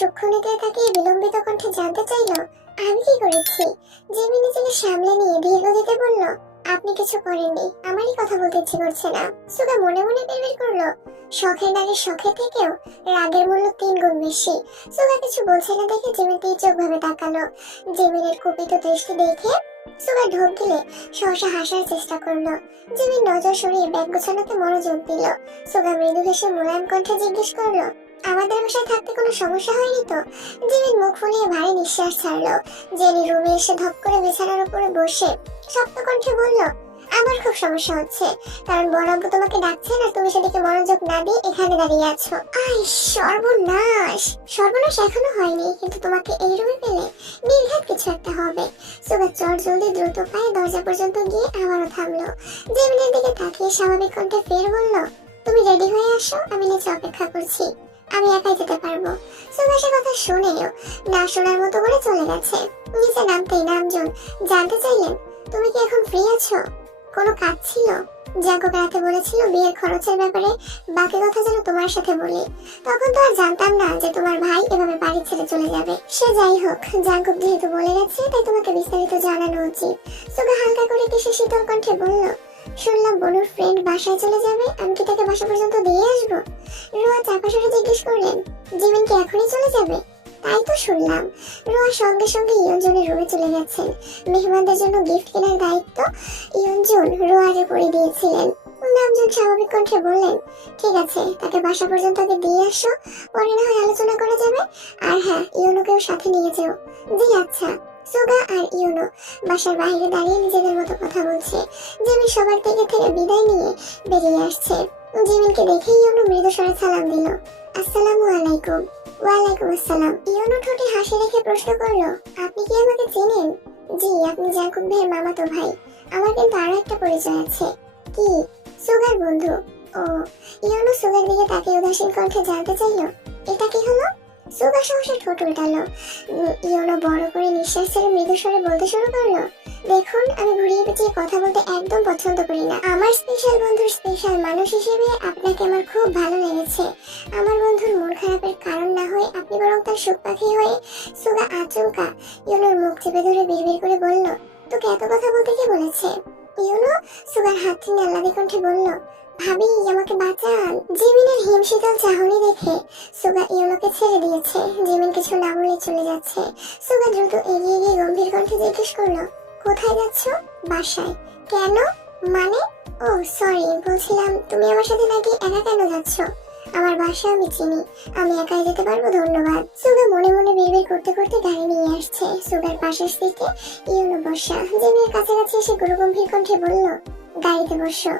সূক্ষ্ম নেত্রে তাকিয়ে বিলম্বিত কণ্ঠে জানতে চাইল, আমি কি করেছি? জিমি নিজেকে সামলে নিয়ে ধীর গতিতে বলল, আপনি কিছু করেননি, আমারই কথা বলতে ইচ্ছে করছে না। সুগা মনে মনে বিড়বিড় করলো, শখের নারীর শখের থেকেও রাগের মূল্য 3 গুণ বেশি। সুগা কিছু বলছে না দেখে জিমিন চোখ ভাবে তাকালো। জিমিনের কুপিত দৃষ্টি দেখে সুগা ঢোক গিলে সহসা হাসার চেষ্টা করলো। জিমিন নজর সরিয়ে ব্যাগ গোছানোতে মনোযোগ দিল। সুগা মৃদু হেসে মোলায়েম কণ্ঠে জিজ্ঞেস করলো, আমাদের বাসায় থাকতে কোনো সমস্যা হয়নি তো? জিমিন মুখ ফুলিয়ে ভারী নিঃশ্বাস ছাড়লো। জেনি রুমে এসে ধপ করে বিছানার উপরে বসে শক্ত কণ্ঠে বলল, আমার খুব সমস্যা হচ্ছে, কারণ বড় আব্বু তোমাকে ডাকছেন আর তুমি সেদিকে মনোযোগ না দিয়ে এখানে দাঁড়িয়ে আছো। আই সর্বনাশ! সর্বনাশ এখনো হয়নি, কিন্তু তোমাকে এই রুমে পেলে নির্ঘাত কিছু একটা হবে। সুগা চট জলদি দ্রুত পায়ে দরজা পর্যন্ত গিয়ে আবারও থামলো। জেমিনের দিকে তাকিয়ে স্বাভাবিক কণ্ঠে ফের বলল, তুমি রেডি হয়ে আসো, আমি নিচে অপেক্ষা করছি, আমি একাই যেতে পারবো। সুগা সে কথা শুনেও না শোনার মতো করে চলে গেছে। নিচে নামতেই নামজন জানতে চাইলেন, তুমি কি এখন ফ্রি আছো? কোনো কাজ ছিল? জাঙ্কুক রাতে বলেছিল বিয়ের খরচের ব্যাপারে বাকি কথা যেন তোমার সাথে বলি। তখন তো আর জানতাম না যে তোমার ভাই এভাবে বাড়ি ছেড়ে চলে যাবে। সে যাই হোক, জাঙ্কুক যেহেতু বলে গেছে তাই তোমাকে বিস্তারিত জানানো উচিত। সুগা হালকা করে কিসে শীতল কণ্ঠে বলল, শুনলাম বনুর ফ্রেন্ড বাসায় চলে যাবে, আমি কি তাকে বাসা পর্যন্ত দিয়ে আসবো? রোয়া চাপা সরে জিজ্ঞেস করলেন, জিমিন কি এখনই চলে যাবে? তাই তো শুনলাম। রোয়া সঙ্গে সঙ্গে ইয়নজনের রুমে চলে গেছেন। মেহমানদের জন্য গিফট কেনার দায়িত্ব ইয়নজন রোয়ারে করে দিয়েছিলেন। নামজন স্বাভাবিক কণ্ঠে বললেন, ঠিক আছে, তাকে বাসা পর্যন্ত আগে দিয়ে আসো, পরে না হয় আলোচনা করা যাবে। আর হ্যাঁ, ইয়নোকেও সাথে নিয়ে যেও। জি আচ্ছা। সুগা আর ইয়নো বাসার বাইরে দাঁড়িয়ে নিজেদের মতো কথা বলছে। জিমিন সবার থেকে বিদায় নিয়ে বেরিয়ে আসছে। জিমিনকে দেখে ইয়নো মৃদু স্বরে সালাম দিল, আসসালামু আলাইকুম। ওয়ালাইকুম আসসালাম। ইয়নো ঠোঁটে হাসি রেখে প্রশ্ন করলো, আপনি কি আমাকে চেনেন? জি, আপনি জাঙ্কুক ভাইয়ের মামাতো ভাই। আমার কিন্তু আরো একটা পরিচয় আছে। কি? সুগার বন্ধু। ও। ইয়নো সুগার দিকে তাকিয়ে উদাসীন কণ্ঠে জানতে চাইলো, এটা কি হলো? সুগা সহসা ঠোঁট উল্টালো। ইয়নো বড় করে নিঃশ্বাস ছেড়ে মৃদু স্বরে বলতে শুরু করলো, দেখুন, আমি ঘুরিয়ে পেঁচিয়ে কথা বলতে একদম পছন্দ করি না। আমার স্পেশাল বন্ধুর স্পেশাল মানুষ হিসেবে আপনাকে আমার খুব ভালো লেগেছে। আমার বন্ধুর মন খারাপের কারণ না হয়ে আপনি বরং তার সুখ পাখি হয়ে। সুগা আচমকা ইয়নোর মুখ চেপে ধরে বিড়বিড় করে বলল, তোকে এত কথা বলতে কে বলেছে? ইয়নো সুগার হাত টেনে আহ্লাদে কণ্ঠে বলল, ভাবি, আমাকে বাঁচান। জিমিনের হিমশীতল চাহনি দেখে সুগা ইয়নোকে ছেড়ে দিয়েছে। জিমিন কিছু না বলে চলে যাচ্ছে। সুগা দ্রুত এগিয়ে গিয়ে গম্ভীর কণ্ঠে জিজ্ঞেস করলো, কোথায় যাচ্ছ? বাসায়। কেন? মানে? ও সরি, বলছিলাম তুমি আমার সাথে নাকি একা কেন যাচ্ছ? আমার বাসা আমি চিনি, আমি একাই যেতে পারবো, ধন্যবাদ। সুগা মনে মনে বিড়বিড় করতে করতে গাড়ি নিয়ে আসছে। সুগার পাশের সিটে ইয়নো বসা। জিমিনের কাছাকাছি এসে গুরুগম্ভীর কণ্ঠে বলল, গাড়িতে বসো।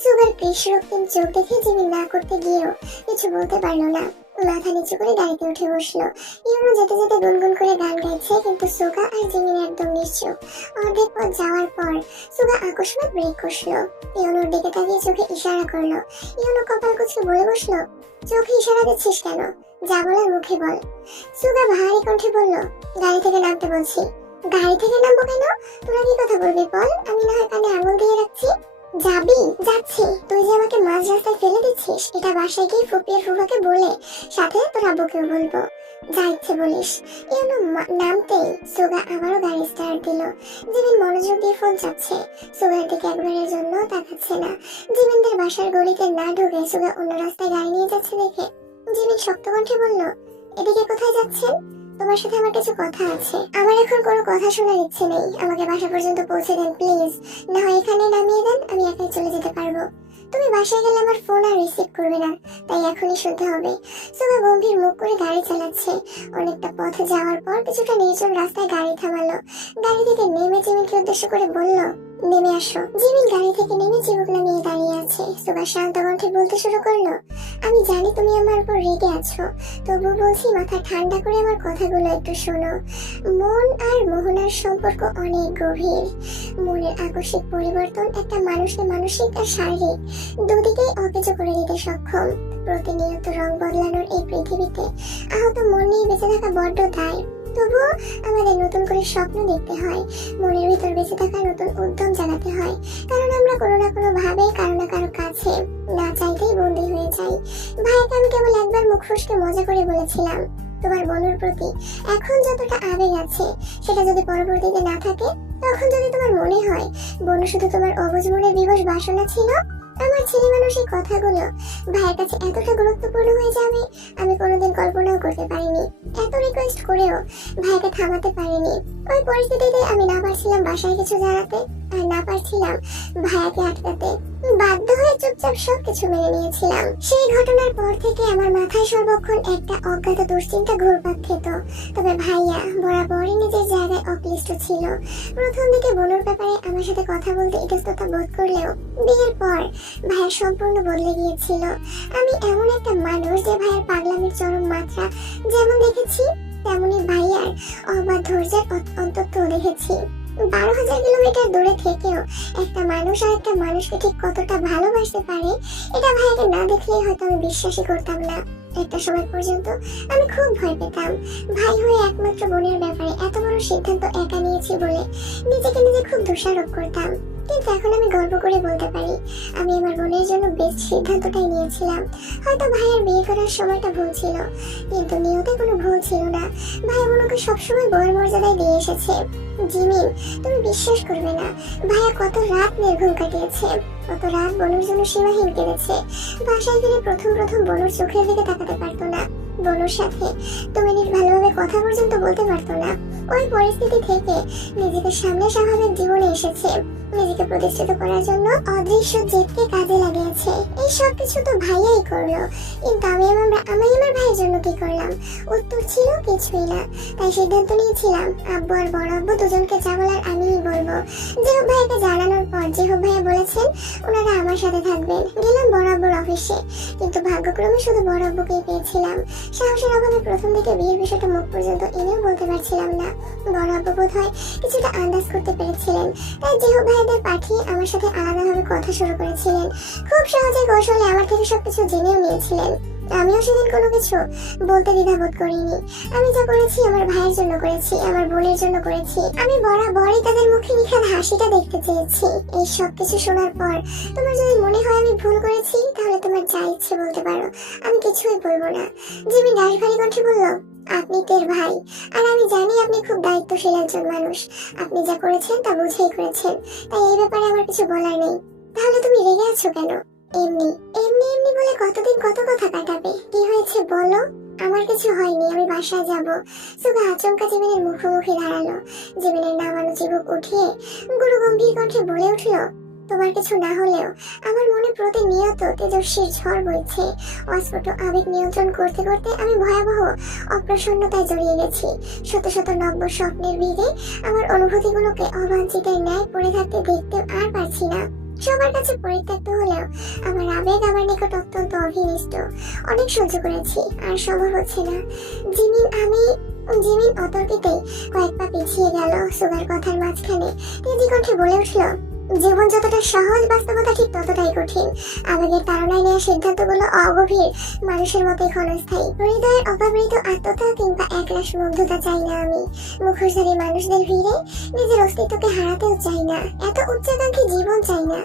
সুগার কৃষ্ণরক্তিম চোখ দেখে জিমি না করতে গিয়েও কিছু বলতে পারলো না। মাথা নিচু করে গাড়িতে উঠে বসলো। ইয়নো যেতে যেতে গুনগুন করে গান গাইছে, কিন্তু সুগা আর জিমিন একদম নিশ্চুপ। অর্ধেক পথ যাওয়ার পর সুগা আকস্মাৎ ব্রেক কষলো। ইয়নোর দিকে তাকিয়ে চোখে ইশারা করলো। ইয়নো কপাল কুঁচকে বলে বসলো, চোখে ইশারা দিচ্ছিস কেন? যা বলার মুখে বল। সুগা ভারী কণ্ঠে বলল, গাড়ি থেকে নামতে বলছি। গাড়ি থেকে নামবো কেন? তোরা কি কথা বলবি বল, আমি না হয় কানে আঙুল দিয়ে রাখছি। যাবি? যাচ্ছি। তুই যে আমাকে মাঝ রাস্তায় ফেলে দিচ্ছিস, এটা বাসায় গিয়ে ফুপিয়ে ফুফাকে বলে সাথে তোর আব্বুকেও বলবো। যা ইচ্ছে বলিস। ইয়নো নামতেই সুগা আবারও গাড়ি স্টার্ট দিল। জিমিন মনোযোগ দিয়ে ফোন চাপছে। সুগার দিকে একবারের জন্য তাকাচ্ছে না। জিমিনদের বাসার গলিতে না ঢুকে সুগা অন্য রাস্তায় গাড়ি নিয়ে যাচ্ছে দেখে জিমিন শক্ত কণ্ঠে বলল, এদিকে কোথায় যাচ্ছেন? তোমার সাথে আমার কিছু কথা আছে। আমার এখন কোনো কথা শোনার ইচ্ছে নেই, আমাকে বাসা পর্যন্ত পৌঁছে দেন প্লিজ। না হয় এখানে নামিয়ে দেন, আমি একাই চলে যেতে পারবো। তুমি বাসায় গেলে আমার ফোন আর রিসিভ করবে না, তাই এখনই শুনতে হবে। সুগা গম্ভীর মুখ করে গাড়ি চালাচ্ছে। অনেকটা পথ যাওয়ার পর কিছুটা নির্জন রাস্তায় গাড়ি থামালো। গাড়ি থেকে নেমে জিমিনকে উদ্দেশ্য করে বলল, নেমে আসো। জিমিন গাড়ি থেকে নেমে চিবুক নামিয়ে দাঁড়িয়ে আছে। সুগা শান্ত কণ্ঠে বলতে শুরু করলো, আমি জানি তুমি আমার উপর রেগে আছো, তবু বলছি মাথা ঠান্ডা করে আমার কথাগুলো একটু শোনো। মন আর মোহনার সম্পর্ক অনেক গভীর। মনের আকস্মিক পরিবর্তন একটা মানুষকে মানসিক আর শারীরিক দুদিকেই অকেজো করে দিতে সক্ষম। প্রতিনিয়ত রং বদলানোর এই পৃথিবীতে আহত মন নিয়ে বেঁচে থাকা বড্ড দায়। তবুও আমাদের নতুন করে স্বপ্ন দেখতে হয়, মনের ভিতর বেঁচে থাকা নতুন উদ্যম জাগাতে হয়, কারণ আমরা কোনো না কোনো ভাবে কারো না কারো কাছে না চাইতেই বন্দী হয়ে যাই। ভাইকে আমি কেবল একবার মুখ ফুসকে মজা করে বলেছিলাম, তোমার বোনের প্রতি এখন যতটা আবেগ আছে সেটা যদি পরবর্তীতে না থাকে, তখন যদি তোমার মনে হয় বোন শুধু তোমার অবুঝ মনের বিবশ বাসনা ছিল, আমার ছেলে মানুষ এই কথাগুলো ভাইয়ের কাছে এতটা গুরুত্বপূর্ণ হয়ে যাবে আমি কোনোদিন কল্পনাও করতে পারিনি। এত রিকোয়েস্ট করেও ভাইকে থামাতে পারিনি। ওই পরিস্থিতিতে আমি না পারছিলাম বাসায় কিছু জানাতে, আর না পারছিলাম ভাইয়াকে আটকাতে। বাধ্য হয়ে চুপচাপ সবকিছু মেনে নিয়েছিলাম। সেই ঘটনার পর থেকে আমার মাথায় সর্বক্ষণ একটা অজ্ঞাত দুশ্চিন্তা ঘুরপাক খেত। তবে ভাইয়া বরাবরই নিজের জায়গায় অক্লিষ্ট ছিল। প্রথম দিকে বোনের ব্যাপারে আমার সাথে কথা বলতে ইতস্ততা বোধ করলেও বিয়ের পর ভাইয়া সম্পূর্ণ বদলে গিয়েছিল। আমি এমন একটা মানুষ যে ভাইয়ের পাগলামির চরম মাত্রা যেমন দেখেছি, তেমনি ভাইয়ার অবাধ ধৈর্যের অন্তত দেখেছি। 12,000 কিলোমিটার দূরে থেকেও একটা মানুষ আর একটা মানুষকে ঠিক কতটা ভালোবাসতে পারে এটা ভাইয়াকে না দেখলেই হয়তো আমি বিশ্বাসই করতাম না। একটা সময় পর্যন্ত আমি খুব ভয় পেতাম। ভাই হয়ে একমাত্র বোনের ব্যাপারে এত বড় সিদ্ধান্ত একা নিয়েছি বলে নিজেকে নিজে খুব দোষারোপ করতাম। কিন্তু এখন আমি গর্ব করে বলতে পারি আমি আমার বোনের জন্য বেস্ট সিদ্ধান্তটাই নিয়েছিলাম। হয়তো ভাইয়ের বিয়ে করার সময়টা ভুল ছিল, কিন্তু নিয়তে কোনো ভুল ছিল না। ভাই বোনকে সবসময় বউয়ের মর্যাদায় দিয়ে এসেছে। জিমিন, তুমি বিশ্বাস করবে না ভাইয়া কত রাত নির্ঘুম কাটিয়েছে, কত রাত বোনের জন্য সীমাহীন কেঁদেছে। বাসায় ফিরে প্রথম বোনের চোখের দিকে তাকাতে পারতো না, বোনের সাথে 2 মিনিট ভালোভাবে কথা পর্যন্ত বলতে পারতো না। ওই পরিস্থিতি থেকে নিজেকে সামনে স্বাভাবিক জীবনে এসেছে। নিজেকে প্রতিষ্ঠিত করার জন্য অদৃশ্য জেদকে কাজে লাগিয়েছে। এই সব কিছু তো ভাইয়াই করলো, কিন্তু আমি আমার ভাইয়ের জন্য কি করলাম? উত্তর ছিল কিছুই না। তাই সিদ্ধান্ত নিয়েছিলাম আব্বু আর বড় আব্বু দুজনকে যা বলার আমিই বলবো। যেহব ভাইয়াকে জানানোর পর যেহব ভাইয়া বলেছেন ওনারা আমার সাথে থাকবেন। গেলাম বড় আব্বুর অফিসে, কিন্তু ভাগ্যক্রমে শুধু বড় আব্বুকেই পেয়েছিলাম। সাহসের অভাবে প্রথম দিকে বিয়ের বিষয়টা মুখ পর্যন্ত এনেও বলতে পারছিলাম না। বড় আব্বু বোধ হয় কিছুটা আন্দাজ করতে পেরেছিলেন, তাই যেহব ভাইয়াদের পাঠিয়ে আমার সাথে আলাদাভাবে কথা শুরু করেছিলেন। খুব সহজে কৌশলে আমার থেকে সবকিছু জেনেও নিয়েছিলেন। আমিও সেদিন কোনো কিছু বলতে দ্বিধাবোধ করিনি। আমি যা করেছি আমার ভাইয়ের জন্য করেছি, আমার বোনের জন্য করেছি। আমি বরাবরই তাদের মুখে নিখাদ হাসিটা দেখতে চেয়েছি। এই সব কিছু শোনার পর তোমার যদি মনে হয় আমি ভুল করেছি, তাহলে তোমার যা ইচ্ছে বলতে পারো, আমি কিছুই বলবো না। জিমি ডাস ভারী কণ্ঠে বলল, আপনি তের ভাই, আর আমি জানি আপনি খুব দায়িত্বশীল একজন মানুষ। আপনি যা করেছেন তা বুঝেই করেছেন, তাই এই ব্যাপারে আমার কিছু বলার নেই। তাহলে তুমি রেগে আছো কেন? এমনি এমনি এমনি বলে কতদিন কত কথা কাটাবে? কি হয়েছে বলো? আমার কিছু হয়নি, আমি বাসায় যাব। সুগা আচমকা জিমিনের মুখোমুখি দাঁড়ালো। জিমিনের নামানো চিবুক উঠিয়ে গুরু গম্ভীর কণ্ঠে বলে উঠলো, তোমার কিছু না হলেও আমার মনে প্রতিনিয়ত তেজস্বীর ঝড় বইছে। অস্ফুট আবেগ নিয়ন্ত্রণ করতে করতে আমি ভয়াবহ অপ্রসন্নতায় জড়িয়ে গেছি। শত শত নব্য স্বপ্নের ভিড়ে আমার অনুভূতিগুলোকে অবাঞ্ছিতের ন্যায় পড়ে থাকতে দেখতে আর পারছি না। সবার কাছে পরিত্যক্ত হলেও আমার আবেগ আমার নিকট অত্যন্ত অভিনিষ্ট। অনেক সহ্য করেছি, আর সম্ভব হচ্ছে না। জিমিন অতর্কিতেই কয়েক পা পিছিয়ে গেল সুগার কথার মাঝখানে। তেজি কণ্ঠে বলে উঠল, জীবন যতটা সহজ, বাস্তবতা ঠিক ততটাই কঠিন। আবেগের তাড়নায় নেওয়া সিদ্ধান্তগুলো অগভীর, মানুষের মতোই ক্ষণস্থায়ী। হৃদয়ের অপাবৃত আত্মতা কিংবা একরাশ মুগ্ধতা চাই না আমি। মুখোশধারী মানুষদের ভিড়ে নিজের অস্তিত্বকে হারাতেও চাই না। এত উচ্চাকাঙ্ক্ষী জীবন চাই না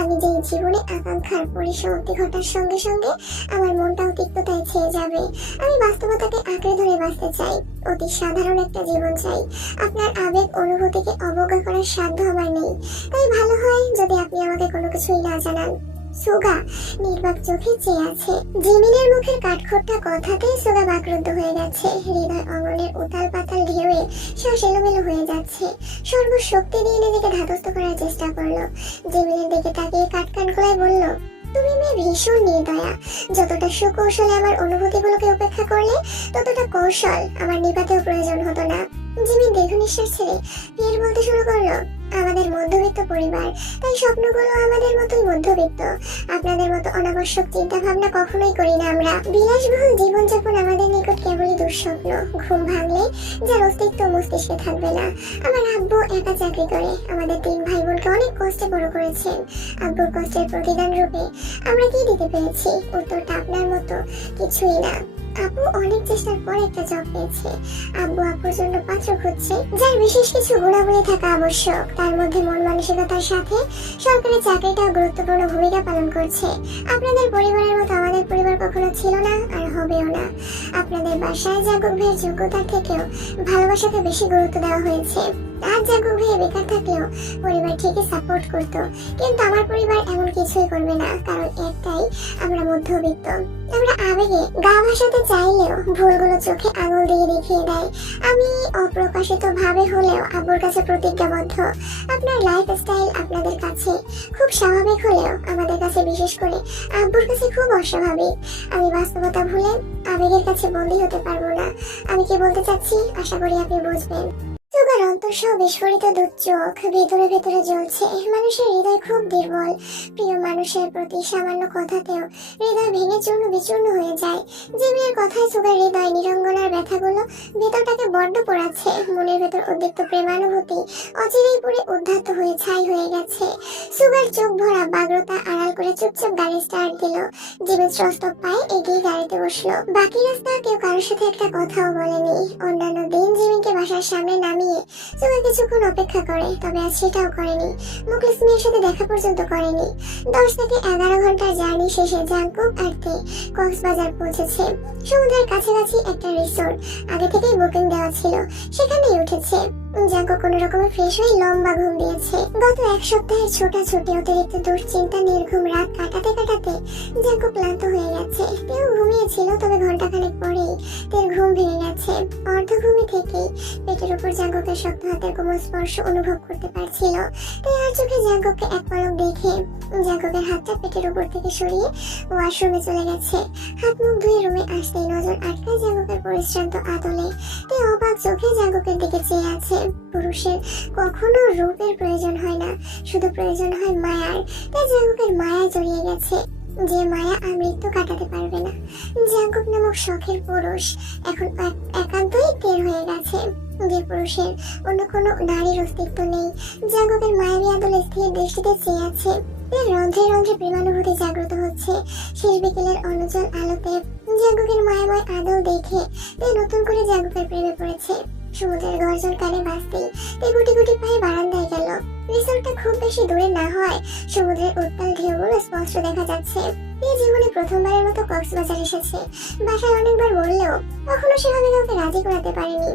আমি, যে জীবনে আকাঙ্ক্ষার পরিসমাপ্তি ঘটার সঙ্গে সঙ্গে আমার মনটাও তিক্ততায় ছেয়ে যাবে। আমি বাস্তবতাকে আঁকড়ে ধরে বাঁচতে চাই, অতি সাধারণ একটা জীবন চাই। আপনার আবেগ অনুভূতিকে অবজ্ঞা করার সাধ্য আমার নেই, তাই ভালো হয় যদি আপনি আমাকে কোনো কিছুই না জানান। সুগা নির্বাক চোখে চেয়ে আছে। জিমিনের মুখের কাঠখোট্টা কথাতে সুগা বাকরুদ্ধ হয়ে গেছে। হৃদয় অঙ্গনের উতাল পাতাল ঢেউয়ে শ্বাস এলোমেলো হয়ে যাচ্ছে। সর্বশক্তি দিয়ে নিজেকে ধাতস্থ করার চেষ্টা করলো। জিমিনের দিকে তাকিয়ে কাটকান গলায় বলল, তুমি মেয়ে ভীষণ নির্দয়া। যতটা সুকৌশলে আমার অনুভূতিগুলোকে উপেক্ষা করলে, ততটা কৌশল আমার নিপাতেও প্রয়োজন হতো না। জিমি দীর্ঘ নিঃশ্বাস ছেড়ে ফের বলতে শুরু করলো, আমাদের মধ্যবিত্ত পরিবার, তাই স্বপ্নগুলো আমাদের মতোই মধ্যবিত্ত। আপনাদের মতো অনাবশ্যক চিন্তা ভাবনা কখনোই করি না আমরা। বিলাসবহুল জীবনযাপন আমাদের নিকট কেবলই দুঃস্বপ্ন। ঘুম ভাঙলে যার অস্তিত্ব মস্তিষ্কে থাকবে না। আমার আব্বু একা চাকরি করে আমাদের 3 ভাই বোনকে অনেক কষ্টে বড় করেছেন। আব্বুর কষ্টের প্রতিদান রূপে আমরা কি দিতে পেরেছি? উত্তরটা আপনার মতো কিছুই না। আপু অনেক চেষ্টার পর একটা জব পেয়েছে। আব্বু আপুর জন্য পাত্র খুঁজছে, যার বিশেষ কিছু গুণাবলী থাকা আবশ্যক। তার মধ্যে মন মানসিকতার সাথে সরকারি চাকরিটাও গুরুত্বপূর্ণ ভূমিকা পালন করছে। আপনাদের পরিবারের মতো আমাদের পরিবার কখনো ছিল না আর হবেও না। আপনাদের বাসায় জাগক ভাইয়ের যোগ্যতার থেকেও ভালোবাসাকে বেশি গুরুত্ব দেওয়া হয়েছে। আর জাগক ভাই বেকার থাকলেও পরিবার ঠিকই সাপোর্ট করতো, কিন্তু আমার পরিবার এমন কিছুই করবে না, কারণ একটাই, আমরা মধ্যবিত্ত। আমরা আবেগে গা ভাসাতে চাইলেও ভুলগুলো চোখে আঙুল দিয়ে দেখিয়ে দেয়। আমি অপ্রকাশিত ভাবে হলেও আব্বুর কাছে প্রতিজ্ঞাবদ্ধ। আপনার লাইফস্টাইল আপনাদের কাছে খুব স্বাভাবিক হলেও আমাদের কাছে, বিশেষ করে আব্বুর কাছে, খুব অস্বাভাবিক। আমি বাস্তবতা ভুলে আবেগের কাছে বন্দী হতে পারবো না। আমি কি বলতে চাচ্ছি আশা করি আপনি বুঝবেন। সুগার অন্তঃসহ বিস্ফোরিত দুচোখ ভেতরে ভেতরে জ্বলছে। মানুষের হৃদয় খুব দুর্বল। প্রিয় মানুষের প্রতি সামান্য কথাতেও হৃদয় ভেঙে চূর্ণ বিচূর্ণ হয়ে যায়। যে মেয়ের কথায় সুগার হৃদয় নিরঙ্গনার ব্যথাগুলো ভেতরটাকে বড্ড পোড়াচ্ছে। মনের ভেতর উদ্দীপ্ত প্রেমানুভূতি অচিরেই পুরে উদ্ধত হয়ে ছাই হয়ে গেছে। সুগার চোখ ভরা বাগ্রতা আড়াল করে চুপচাপ গাড়ি স্টার্ট দিল। জীবের স্রস্ত পায়ে এগিয়ে গাড়িতে বসলো। বাকি রাস্তা কেউ কারোর সাথে একটা কথাও বলেনি। অন্যান্য দিন জিমিকে বাসার সামনে নামিয়ে সুগার কিছুক্ষণ অপেক্ষা করে, তবে আজ সেটাও করেনি। মুখলিস মেয়ের সাথে দেখা পর্যন্ত করেনি। 10 থেকে 11 ঘন্টার জার্নি শেষে জাঙ্কুক আর তে কক্সবাজার পৌঁছেছে। সমুদ্রের কাছাকাছি একটা রিসোর্ট আগে থেকেই বুকিং দেওয়া ছিল, সেখানেই উঠেছে। জাঙ্কুক কোনো রকমে ফ্রেশ হয়ে লম্বা ঘুম দিয়েছে। গত এক সপ্তাহের ছোটাছুটি, অতিরিক্ত দুশ্চিন্তা, নির্ঘুম রাত কাটাতে কাটাতে জাঙ্কুক ক্লান্ত হয়ে গেছে। তেও ঘুমিয়েছিল, তবে ঘন্টাখানেক পরেই তের ঘুম ভেঙে গেছে। অর্ধঘুমে থেকেই পেটের উপর জাঙ্কুকের শক্ত হাতের কোমল স্পর্শ অনুভব করতে পারছিল। তাই আর চোখে জাঙ্কুককে এক পলক দেখে জাঙ্কুকের হাতটা পেটের উপর থেকে সরিয়ে ওয়াশরুমে চলে গেছে। হাত মুখ ধুয়ে রুমে আসতেই নজর আটকায় জাঙ্কুকের পরিশ্রান্ত আদলে। তে অবাক চোখে জাঙ্কুকের দিকে চেয়ে আছে। পুরুষের কখনো রূপের প্রয়োজন হয় না, শুধু প্রয়োজন হয় মায়ার। তাই জাঙ্কুকের মায়া জড়িয়ে গেছে, যে মায়া আর মৃত্যু কাটাতে পারবে না। জাঙ্কুক নামক শখের পুরুষ এখন একান্তই টের হয়ে গেছে, যে পুরুষের অন্য কোনো নারীর অস্তিত্ব নেই। জাঙ্কুকের মায়াবী আদলে স্থির দৃষ্টিতে চেয়ে আছে। রন্ধ্রে রন্ধ্রে প্রেমানুভূতি জাগ্রত হচ্ছে। শেষ বিকেলের অনুজ্জ্বল আলোতে জাঙ্কুকের মায়াময় আদল দেখে নতুন করে জাঙ্কুকের প্রেমে পড়েছে। সমুদ্রের গর্জন কানে বাজতেই তে গুটি গুটি পায়ে বারান্দায় গেল। রিসোর্টটা খুব বেশি দূরে না হয় সমুদ্রের উত্তাল ঢেউগুলো স্পষ্ট দেখা যাচ্ছে। জীবনে প্রথমবারের মতো কক্সবাজার এসেছে। বাসায় অনেকবার বললেও কখনো সেভাবে কাউকে রাজি করাতে পারেনি।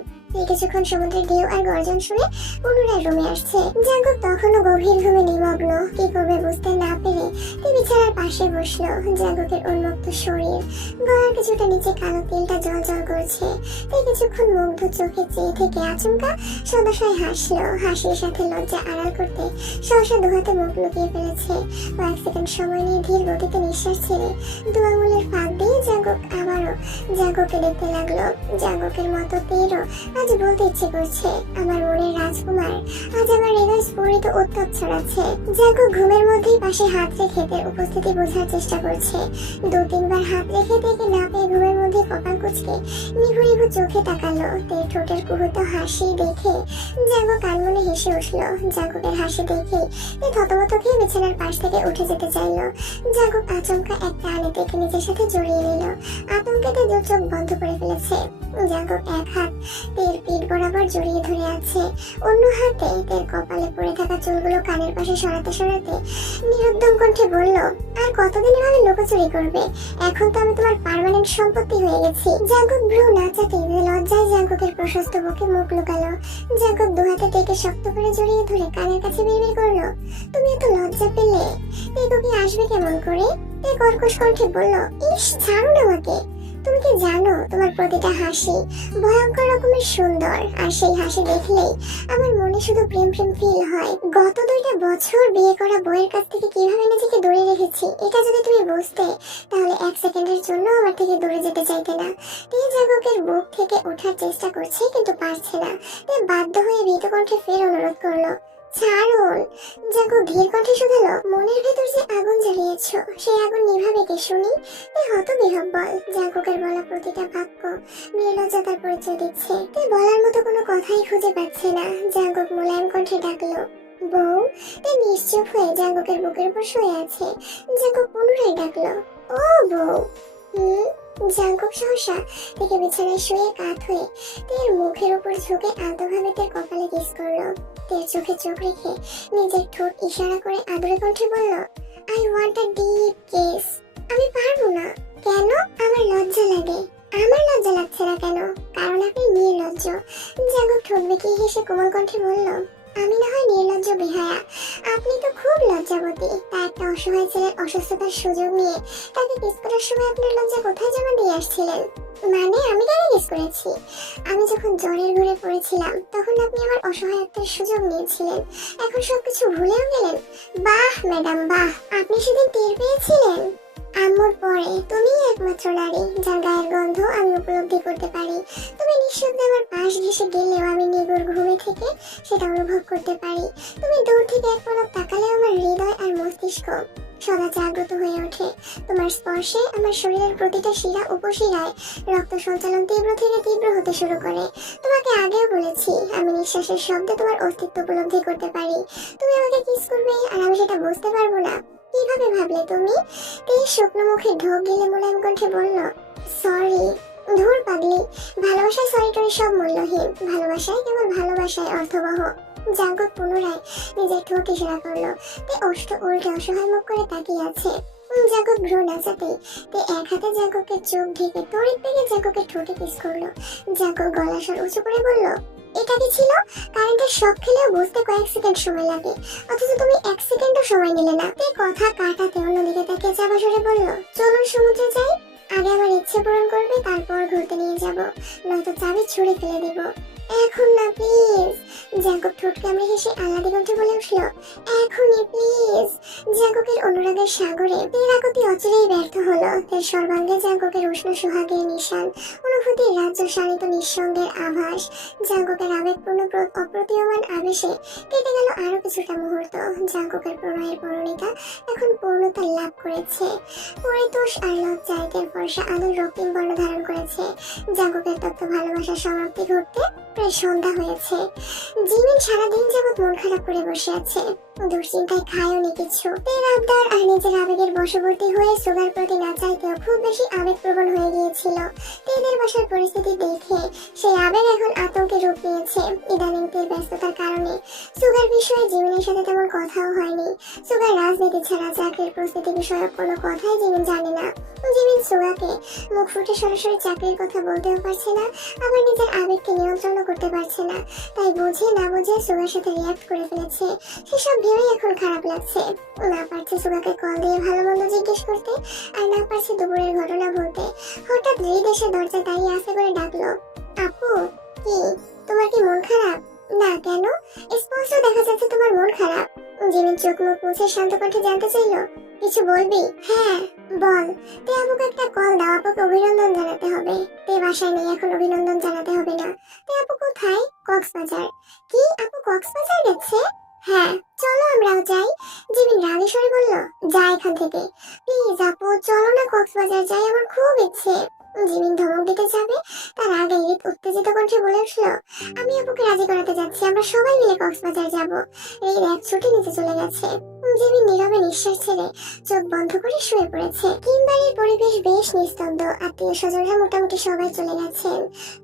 কিছুক্ষণ সমুদ্রের ঢেউ আর গর্জন শুনে পুনরায় রুমে আসছে। জাঙ্কুক তখনও গভীর ঘুমে নিমগ্ন। কি করবে বুঝতে না পেরে বিছানার পাশে বসলো। জাঙ্কুকের উন্মুক্ত শরীর, গলার কিছুটা নিচে কালো তেলটা জল জল করছে। তাই কিছুক্ষণ মুগ্ধ চোখে চেয়ে থেকে আচমকা সদস্যই হাসলো। হাসির সাথে লজ্জা আড়াল করতে সহসা দুহাতে মুখ লুকিয়ে ফেলেছে। কয়েক সেকেন্ড সময় নিয়ে ধীর গতিতে নিঃশ্বাস ছেড়ে দু আঙুলের ফাঁক দিয়ে জাঙ্কুক আবারও জাঙ্কুককে দেখতে লাগলো। জাঙ্কুকের মতো তেরও আজ বলতে ইচ্ছে করছে, আমার মনের রাজকুমার আজ আমার হৃদয় স্ফুরিত উত্তপ ছড়াচ্ছে। জাঙ্কুক ঘুমের মধ্যেই পাশে হাত রেখে তের উপস্থিতি বোঝার চেষ্টা করছে। 2-3 বার হাত রেখে থেকে না পেয়ে ঘুমের মধ্যে কপাল কুঁচকে নিভু নিভু চোখে তাকালো। তের ঠোঁটের কুহুত হাসি দেখে জাঙ্কুক কানমনে হেসে উঠলো। জাঙ্কুকের হাসি দেখে তে থতমত খেয়ে বিছানার পাশ থেকে উঠে যেতে চাইলো। জাঙ্কুক আচমকা এক টানে তেকে নিজের সাথে জড়িয়ে নিল। আতঙ্কেতে দু চোখ বন্ধ করে ফেলেছে। জাঙ্কুক এক হাত তের পিঠ বরাবর জড়িয়ে ধরে আছে, অন্য হাতে তের কপালে পড়ে থাকা চুলগুলো কানের পাশে সরাতে সরাতে নিরুদ্যম কণ্ঠে বলল, আর কতদিন এভাবে লুকোচুরি করবে? এখন তো আমি তোমার পার্মানেন্ট সম্পত্তি হয়ে গেছি। জাঙ্কুক ভ্রু নাচাতে লজ্জায় জাঙ্কুকের প্রশস্ত বুকে মুখ লুকালো। জাঙ্কুক দুহাতে তেকে শক্ত করে জড়িয়ে ধরে কানের কাছে বিড়বিড় করলো, তুমি এত লজ্জা পেলে? তেকো কি আসবে কেমন করে? তে কর্কশ কণ্ঠে বলল, ইস ছাড়ুন আমাকে। তুমি কি জানো তোমার প্রতিটা হাসি ভয়ঙ্কর রকমের সুন্দর, আর সেই হাসি দেখলেই আমার মনে শুধু প্রেম প্রেম ফিল হয়। গত 2টা বছর বিয়ে করা বউয়ের কাছ থেকে কিভাবে নিজেকে দূরে রেখেছি, এটা যদি তুমি বুঝতে তাহলে 1 সেকেন্ডের জন্য আমার থেকে দূরে যেতে চাইতে না। তে জাঙ্কুকের বুক থেকে ওঠার চেষ্টা করছে কিন্তু পারছে না। তে বাধ্য হয়ে ভীত কণ্ঠে ফের অনুরোধ করলো, ছাড়ুন। জাঙ্কুক ধীর কণ্ঠে শুধালো, মনের ভেতর যে আগুন জ্বালিয়েছো সেই আগুন নিভাবে কে শুনি? তে হতবিহ্বল। জাঙ্কুকের বলা প্রতিটা বাক্য নির্লজ্জতার পরিচয় দিচ্ছে। তে বলার মতো কোনো কথাই খুঁজে পাচ্ছে না। জাঙ্কুক মোলায়েম কণ্ঠে ডাকলো, বউ। তে নিশ্চুপ হয়ে জাঙ্কুকের বুকের উপর শুয়ে আছে। জাঙ্কুক পুনরায় ডাকলো, ও বউ। জাঙ্কুক সহসা থেকে বিছানায় শুয়ে কাত হয়ে তের মুখের উপর ঝুঁকে আলতোভাবে তের কপালে কিস করলো। তের চোখে চোখ রেখে নিজের ঠোঁট ইশারা করে আদুরে কণ্ঠে বলল, I want a deep kiss. আমি পারবো না। কেন? আমার লজ্জা লাগে। আমার লজ্জা লাগছে না কেন? কারণ আপনি নির্লজ্জ। জাঙ্কুক ঠোঁট বেঁকিয়ে হেসে কোমল কণ্ঠে বলল, আমি না হয় নির্লজ্জ বেহায়া, আপনি তো খুব লজ্জাবতী। তা একটা অসহায় ছেলের অসুস্থতার সুযোগ নিয়ে তাকে কিস করার সময় আপনার লজ্জা কোথায় জমা দিয়ে আসছিলেন? মানে আমি কেন কিস করেছি? আমি যখন জ্বরের ঘরে পড়েছিলাম তখন আপনি আমার অসহায়ত্বের সুযোগ নিয়েছিলেন, এখন সবকিছু ভুলেও গেলেন। বাহ ম্যাডাম বাহ, আপনি সেদিন টের পেয়েছিলেন? আম্মুর পরে তুমিই একমাত্র নারী যার গায়ের গন্ধ আমি উপলব্ধি করতে পারি। তুমি নিঃশব্দে আমার পাশ ঘেঁষে গেলেও আমি নিগুড় ঘুমে থেকে সেটা অনুভব করতে পারি। তুমি দূর থেকে এক পলক তাকালেও আমার হৃদয় আর মস্তিষ্ক সদা জাগ্রত হয়ে ওঠে। তোমার স্পর্শে আমার শরীরের প্রতিটা শিরা উপশিরায় রক্ত সঞ্চালন তীব্র থেকে তীব্র হতে শুরু করে। তোমাকে আগেও বলেছি আমি নিঃশ্বাসের শব্দে তোমার অস্তিত্ব উপলব্ধি করতে পারি। তুমি আমাকে কিস করবে আর আমি সেটা বুঝতে পারবো না? কিভাবে ভাবলে তুমি? এই শুকনো মুখে ঢোক গিলে মোলায়েম কণ্ঠে বলল, সরি। ধুর পাগলি, ভালোবাসায় সরি টরি সব মূল্যহীন। ভালোবাসায় কেবল ভালোবাসায় অর্থবহ। জাঙ্কুক পুনরায় নিজের ঠোঁট ইশারা করলো। তে উল্টে অসহায় মুখ করে তাকিয়ে আছে। জাঙ্কুক ভ্রু নাচাতেই তে এক হাতে জাঙ্কুকের চোখ ঢেকে তড়িৎ বেগে জাঙ্কুকের ঠোঁটে কিস করলো। জাঙ্কুক গলা স্বর উঁচু করে বলল, এটা কি ছিল? কারেন্টের শক খেলেও বুঝতে কয়েক সেকেন্ড সময় লাগে, অথচ তুমি এক সেকেন্ডও সময় নিলে না। তে কথা কাটাতে অন্যদিকে তাকিয়ে চাপা সরে বলল, চলুন সমুদ্রে যাই। আগে আমার ইচ্ছে পূরণ করবে, তারপর ঘুরতে নিয়ে যাব, নয়তো চাবি ছুঁড়ে ফেলে দেব। এখন না প্লিজ। জাঙ্কুক ঠোঁট কামড়ে হেসে আহ্লাদে কণ্ঠে বলে উঠল, এখনই প্লিজ। জাঙ্কুকের অনুরাগের সাগরে তের আকুতি অচিরেই ব্যর্থ হলো। তের সর্বাঙ্গে জাঙ্কুকের উষ্ণ সোহাগের নিশান, অনুভূতির রাজ্য শানিত নিঃসঙ্গের আভাস। জাঙ্কুকের আবেগপূর্ণ অপ্রতীয়মান আবেশে কেটে গেল আরো কিছুটা মুহূর্ত। জাঙ্কুকের প্রণয়ের পরিণীতা এখন পূর্ণতা লাভ করেছে। পরিতোষ আর লজ্জায় তের ফর্সা আলোর রক্তিম বর্ণ ধারণ করেছে। জাঙ্কুকের তত্ত্ব ভালোবাসার সমাপ্তি ঘটতে প্রায় সন্ধ্যা হয়েছে। জিমিন সারাদিন যাবৎ মন খারাপ করে বসে আছে। দুশ্চিন্তায় খায়ওনি কিছু। তের আবদার আর নিজের আবেগের বশবর্তী হয়ে সুগার প্রতি না চাইতেও খুব বেশি আবেগপ্রবণ হয়ে গিয়েছিল। তেদের বাসার পরিস্থিতি দেখে সেই আবেগ এখন আতঙ্কে রূপ নিয়েছে। ইদানিং তের ব্যস্ততার কারণে সুগার বিষয়ে জিমিনের সাথে তেমন কথাও হয়নি। সুগার রাজনীতি ছাড়া চাকরির প্রস্তুতি বিষয়ক কোনো কথাই জিমিন জানে না। জিমিন সুগাকে মুখ ফুটে সরাসরি চাকরির কথা বলতেও পারছে না, আবার নিজের আবেগকে নিয়ন্ত্রণও করতে পারছে না। তাই বুঝে না বুঝে সুগার সাথে রিয়াক্ট করে ফেলেছে। সেসব ভেবেই এখন খারাপ লাগছে। না পারছে সুগাকে কল দিয়ে ভালো মন্দ জিজ্ঞেস করতে, আর না পারছে দুপুরের ঘটনা বলতে। হঠাৎ হৃদ এসে দরজা দাঁড়িয়ে আসতে করে ডাকলো, আপু। কি তোমার কি মন খারাপ? না, কেন? স্পষ্ট দেখা যাচ্ছে তোমার মন খারাপ। জিমিন চোখ মুখ মুছে শান্ত কণ্ঠে জানতে চাইলো, কিছু বলবি? হ্যাঁ বল। তে আপুকে একটা কল দাও, আপুকে অভিনন্দন জানাতে হবে। তে বাসায় নেই, এখন অভিনন্দন জানাতে হবে না। তে আপু কোথায়? কক্সবাজার। কি, আপু কক্সবাজার গেছে? হ্যাঁ, চলো আমরাও যাই। জিমিন রাগে স্বরে বলল, যা এখান থেকে প্লিজ আপু, চলো না কক্সবাজার যাই, আমার খুব ইচ্ছে। জিমিন ধমক দিতে যাবে, তার আগে রিত উত্তেজিত কণ্ঠে বলে উঠল, আমি আপুকে রাজি করাতে যাচ্ছি, আমরা সবাই মিলে কক্সবাজার যাব। রিত এক ছুটে নিচে চলে গেছে। জিমিন নীরবে নিঃশ্বাস ছেড়ে চোখ বন্ধ করে শুয়ে পড়েছে। কিমবাড়ির পরিবেশ বেশ নিস্তব্ধ। আত্মীয় স্বজনরা মোটামুটি সবাই চলে গেছেন।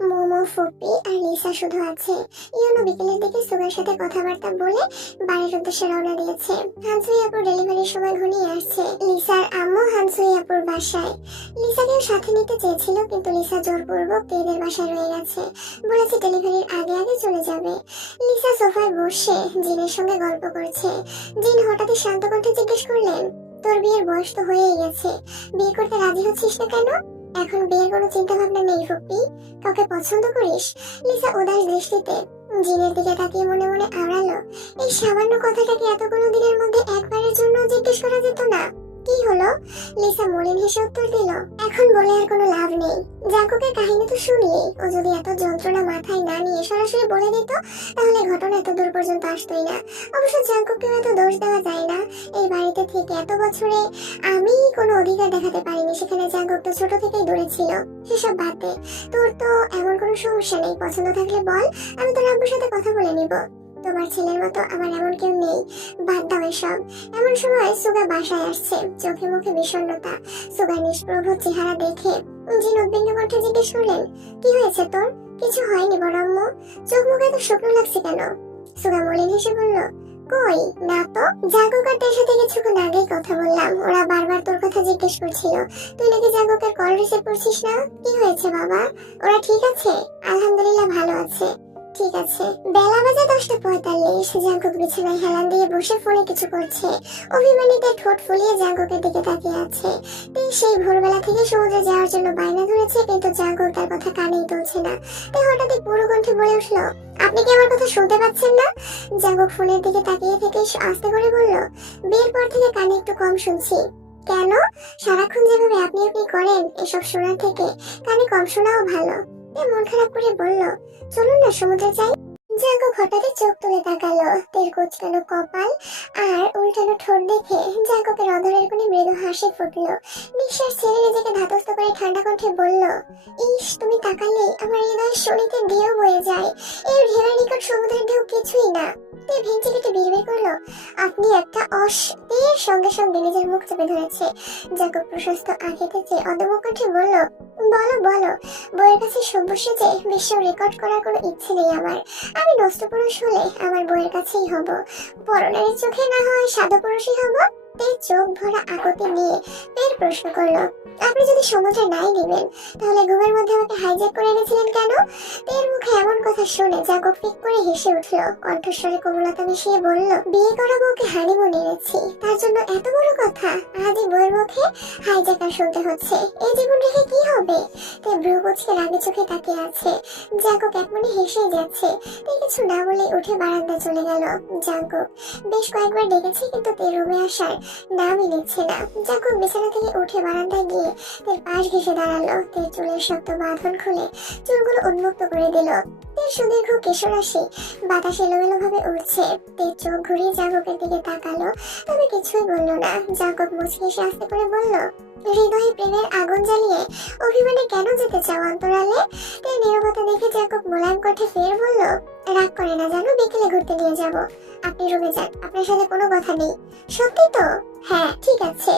মোমো, ফুপি আর লিসা শুধু আছে। ইউনো বিকেলের দিকে সুগার সাথে কথাবার্তা বলে বাড়ির উদ্দেশ্যে রওনা দিয়েছে। হানসুই আপুর ডেলিভারির সময় ঘনিয়ে আসছে। লিসার আম্মু হানসুই আপুর বাসায়। লিসাকেও সাথে নিতে চেয়েছিল, কিন্তু লিসা জোরপূর্বক তেদের বাসায় রয়ে গেছে। বলেছে ডেলিভারির আগে আগে চলে যাবে। লিসা সোফায় বসে জিনের সঙ্গে গল্প করছে। জিন হঠাৎই শান্ত কণ্ঠে জিজ্ঞেস করলেন, তোর বিয়ের বয়স তো হয়েই গেছে, বিয়ে করতে রাজি হচ্ছিস না কেন? এখন বিয়ের কোনো চিন্তা ভাবনা নেই ফুপি? কাউকে পছন্দ করিস? লিসা উদাস দৃষ্টিতে জিনের দিকে তাকিয়ে মনে মনে আওড়ালো, এই সামান্য কথাটাকে এতগুলো দিনের মধ্যে একবারের জন্য জিজ্ঞেস করা যেত না? কি হলো? লিসা মলিন হেসে উত্তর দিল, এখন বলে আর কোনো লাভ নেই। জাঙ্কুকের কাহিনী তো শুনলি, ও যদি এত যন্ত্রণা মাথায় না নিয়ে সরাসরি বলে দিত তাহলে ঘটনা এত দূর পর্যন্ত আসতোই না। অবশ্য জাঙ্কুককে এত দোষ দেওয়া যায় না। এই বাড়িতে থেকে এত বছরে আমি কোনো অধিকার দেখাতে পারিনি, সেখানে জাঙ্কুক তো ছোট থেকেই দূরে ছিল। সেসব বাদ দে, তোর তো এমন কোনো সমস্যা নেই। পছন্দ থাকলে বল, আমি তোর আব্বুর সাথে কথা বলে নিব। তোমার ছেলের মতো আমার এমন কেউ নেই, বাদ দাও এসব। এমন সময় সুগা বাসায় আসছে, চোখে মুখে বিষণ্ণতা। সুগার নিষ্প্রভ চেহারা দেখে জিন উদ্বিগ্ন কণ্ঠে জিজ্ঞেস করলেন, কি হয়েছে তোর? কিছু হয়নি বড় আম্মু, চোখ মুখে তো শুকনো লাগছে কেন? সুগা মলিন হেসে বলল, কই না তো, জাগকারদের সাথে কিছুক্ষণ আগেই কথা বললাম, ওরা বারবার তোর কথা জিজ্ঞেস করছিল, তুই নাকি জাগকের কল রিসিভ করছিস না। কি হয়েছে বাবা, ওরা ঠিক আছে? আলহামদুলিল্লাহ ভালো আছে। ঠিক আছে। বেলা বাজে 10:45। জাগক বিছানায় হেলান দিয়ে বসে ফোনে কিছু করছে। অভিমানীতে ঠোঁট ফুলিয়ে জাগকের দিকে তাকিয়ে আছে। সেই ভোরবেলা থেকে সমুদ্রে যাওয়ার জন্য বায়না ধরেছে, কিন্তু জাগক তার কথা কানেই তুলছে না। হঠাৎ পুরো কণ্ঠে বলে উঠল, আপনি কি আমার কথা শুনতে পাচ্ছেন না? জাগক ফোনের দিকে তাকিয়ে থেকে আস্তে করে বলল, বিয়ের পর থেকে কানে একটু কম শুনছি। কেন? সারাক্ষণ যেভাবে আপনি করেন, এসব শোনার থেকে কানে কম শোনাও ভালো। মন খারাপ করে বলল, চলুন না সমুদ্রে যাই। জাগক হঠাৎ চোখ তুলে তাকালো। তের কুচকানো কপাল আর উল্টানো ঠোঁট দেখে জাগকের অধরের কোণে মৃদু হাসি ফুটলো। নিঃশ্বাস ছেড়ে নিজেকে ধাতস্থ করে ঠান্ডা কণ্ঠে বলল, ইস, তুমি তাকালে আমার হৃদয়ের শনিতে ঢেউ বয়ে যায়। এই ঢেউয়ের নিকট সমুদ্রের ঢেউ কিছুই না। তে ভেঙচি কেটে বিড়বিড় করলো, আপনি একটা তের সঙ্গে সঙ্গে নিজের মুখ চেপে ধরেছে। জাগক প্রশস্ত আঁখিতে চেয়ে অদম্য কণ্ঠে বলল, বলো বলো, বইয়ের কাছে সভ্য সেজে বিশ্ব রেকর্ড করার কোনো ইচ্ছে নেই আমার। আমি নষ্ট পুরুষ হলে আমার বইয়ের কাছেই হব, পরনারীর চোখে না হয় সাধু পুরুষই হব। তের চোখ ভরা আকুতি নিয়ে পের প্রশ্ন করলো, আপনি যদি সমুদ্রে নাই নেবেন, তাহলে ঘুমের মধ্যে আমাকে হাইজ্যাক করে এনেছিলেন কেন? তের মুখে এমন কথা শুনে জাগক ফিক করে হেসে উঠল। কণ্ঠস্বরে কোমলতা মিশিয়ে বলল, বিয়ে করা বউকে হানিমুন এনেছি, তার জন্য এত বড় কথা? আজই বউয়ের মুখে হাইজ্যাকার শুনতে হচ্ছে। এই জীবন রেখে কি হবে? তে ভ্রু কুঁচকে রাগে চোখে তাকিয়ে আছে। জাগক এক মনে হেসেই যাচ্ছে। তে কিছু না বলে উঠে বারান্দা চলে গেল। জাগক বেশ কয়েকবার ডেকেছে, কিন্তু তে রুমে আসার নামই নিচ্ছে না। জাগক বিছানা থেকে উঠে বারান্দায় গিয়ে তের পাশ ঘেসে দাঁড়ালো। তের চুলের শক্ত বাঁধন খুলে চুলগুলো উন্মুক্ত করে দিল। তের সুদীর্ঘ কেশরাশি বাতাসে এলোমেলো ভাবে উঠছে। তের চোখ ঘুরিয়ে জাগকের দিকে তাকালো, তবে কিছুই বলল না। জাগক মুচকি এসে আস্তে করে বলল, হৃদয়ে প্রেমের আগুন জ্বালিয়ে অভিমানে কেন যেতে চাও অন্তরালে? তের নীরবতা দেখে জাগক মোলায়েম কণ্ঠে ফের বলল, রাগ করে না জানো, বিকেলে ঘুরতে নিয়ে যাব। আপনি রুমে যান, আপনার সাথে কোনো কথা নেই। সত্যি তো? হ্যাঁ ঠিক আছে।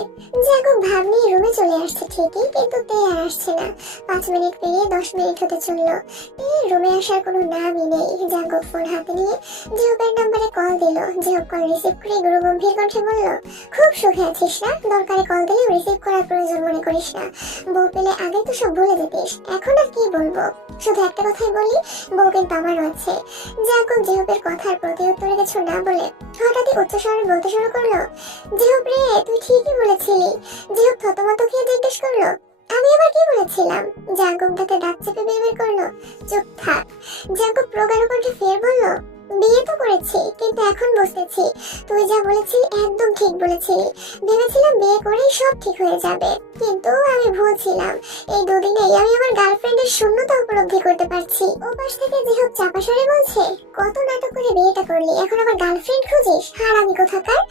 জাগক ভাব নিয়ে রুমে চলে আসছে ঠিকই, কিন্তু তে আর আসছে না। 5 মিনিট পেরিয়ে 10 মিনিট হতে চলল। তে রুমে আসার কোনো নামই নেই। জাগক ফোন হাতে নিয়ে জিহবের নাম্বারে কল দিল। জিহব কল রিসিভ করে গুরু গম্ভীর কণ্ঠে বলল, খুব সুখে আছিস না? দরকারে কল দিলে রিসিভ করার প্রয়োজন মনে করিস না। বউ পেলে আগে তো সব ভুলে যেতিস, এখন আর কি বলবো? শুধু একটা কথাই বলি, বউ কিন্তু আমারও আছে। জাগক জিহবের কথার প্রতি উত্তরে কিছু না বলে হঠাৎই উচ্চস্বরে বলতে শুরু করলো, জিহব রে, তুই ঠিকই বলেছিলি। জিহব থতমত খেয়ে জিজ্ঞেস করলো, আমি আবার কি বলেছিলাম? জাগক দাঁতে দাঁত চেপে বিড়বিড় করলো, চুপ থাক। জাগক প্রগাঢ় কণ্ঠে ফের বলল, বিয়ে তো করেছি, কিন্তু এখন বুঝতেছি তুই যা বলেছিলি একদম ঠিক বলেছিলি। ভেবেছিলাম বিয়ে করেই সব ঠিক হয়ে যাবে, কিন্তু আমি ভুল ছিলাম। এই দুদিনেই আমি আমার গার্লফ্রেন্ডের শূন্যতা উপলব্ধি করতে পারছি। ও পাশ থেকে যেসব চাপা স্বরে বলছে, কত নাটক করে বিয়েটা করলি, এখন আবার গার্লফ্রেন্ড খুঁজিস, হারামি কোথাকার।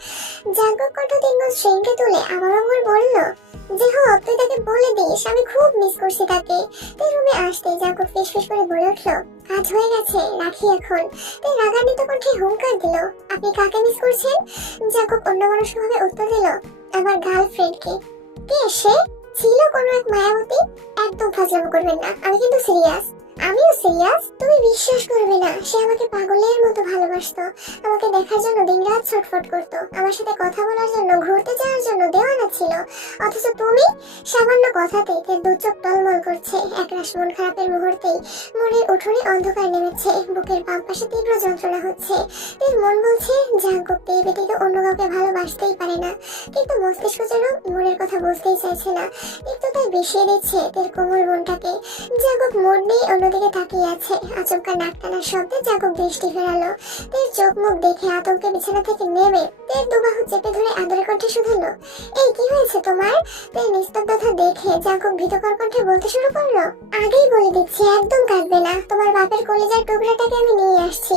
জাগক কণ্ঠ 3 গুণ শ্রেণীকে তুলে আবার অঙ্গুর বলল, যে হোক তুই তাকে বলে দিস আমি খুব মিস করছি তাকে। তুই রুমে আসতে জাগক ফিসফিস করে বলে উঠল, কাজ হয়ে গেছে, রাখি এখন। তুই রাগান্বিত কণ্ঠে হুঙ্কার দিল, আপনি কাকে মিস করছেন? জাগক অন্যমনস্ক ভাবে উত্তর দিল, আমার গার্লফ্রেন্ডকে। কে সে? ছিল কোনো এক মায়াবতী। একদম ফাজলামো করবেন না, আমি কিন্তু সিরিয়াস। আমিও সিরিয়াস। তুমি বিশ্বাস করবে না, সে আমাকে পাগলের মতো ভালোবাসতো। আমাকে দেখার জন্য দিনরাত ছটফট করতো, আমার সাথে কথা বলার জন্য, ঘুরতে যাওয়ার জন্য দেওয়ানা ছিল। অথচ তুমি সামান্য কথাতেই তার দু চোখ টলমল করছে। একরাশ মন খারাপের মুহূর্তেই মনের উঠোনে অন্ধকার নেমেছে, বুকের বাম পাশে তীব্র যন্ত্রণা হচ্ছে। তার মন বলছে জাগককে ব্যতীত অন্য কাউকে ভালোবাসতেই পারে না, কিন্তু মস্তিষ্ক যেন মনের কথা বুঝতেই চাইছে না। একটু তাই বিষিয়ে দিচ্ছে তার কোমল মনটাকে। জাগক মন নেই অন্যদিকে তাকিয়ে আছে। আচমকা নাক টানার শব্দে জাগক দৃষ্টি ফেরালো। তের চোখ মুখ দেখে আতঙ্কে বিছানা থেকে নেমে তের দুবাহু চেপে ধরে আদরে কণ্ঠে শুধালো, এই কি হয়েছে তোমার? তের নিস্তব্ধতা দেখে জাগক ভীতকর কণ্ঠে বলতে শুরু করলো, আগেই বলে দিচ্ছি একদম কাঁদবে না। তোমার বাপের কলিজার টুকরাটাকে আমি নিয়ে আসছি,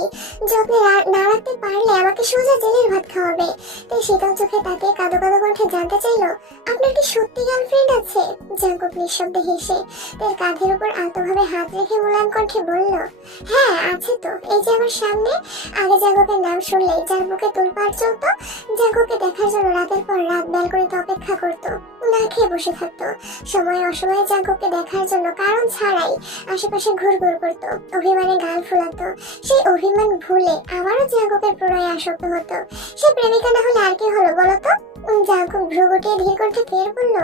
যত্নে না রাখতে পারলে আমাকে সোজা জেলের ভাত খাওয়াবে। তের শীতল চোখে তাকিয়ে কাঁদো কাঁদো কণ্ঠে জানতে চাইলো, আপনার কি সত্যি গার্লফ্রেন্ড আছে? জাগক নিঃশব্দে হেসে তের কাঁধের উপর আলতোভাবে হাত রেখে মুলায়ম কণ্ঠে বলল, হ্যাঁ আছে তো, এই যে আমার সামনে। আগে জাঙ্কুকের নাম শুনলেই যার বুকে তোলপাড় চলতো, জাঙ্কুককে দেখার জন্য রাতের পর রাত ব্যালকনিতে অপেক্ষা করতো, না খেয়ে বসে থাকতো। সময় অসময়ে জাঙ্কুককে দেখার জন্য কারণ ছাড়াই আশেপাশে ঘুরঘুর করতো, অভিমানে গাল ফুলাতো। সেই অভিমান ভুলে আমারও জাঙ্কুকের প্রণয়ে আসক্ত হতো। সে প্রেমিকা না হলে আর কি হলো বলো তো? জাঙ্কুক ভ্রু গুটিয়ে ধীর কণ্ঠে ফের বলল,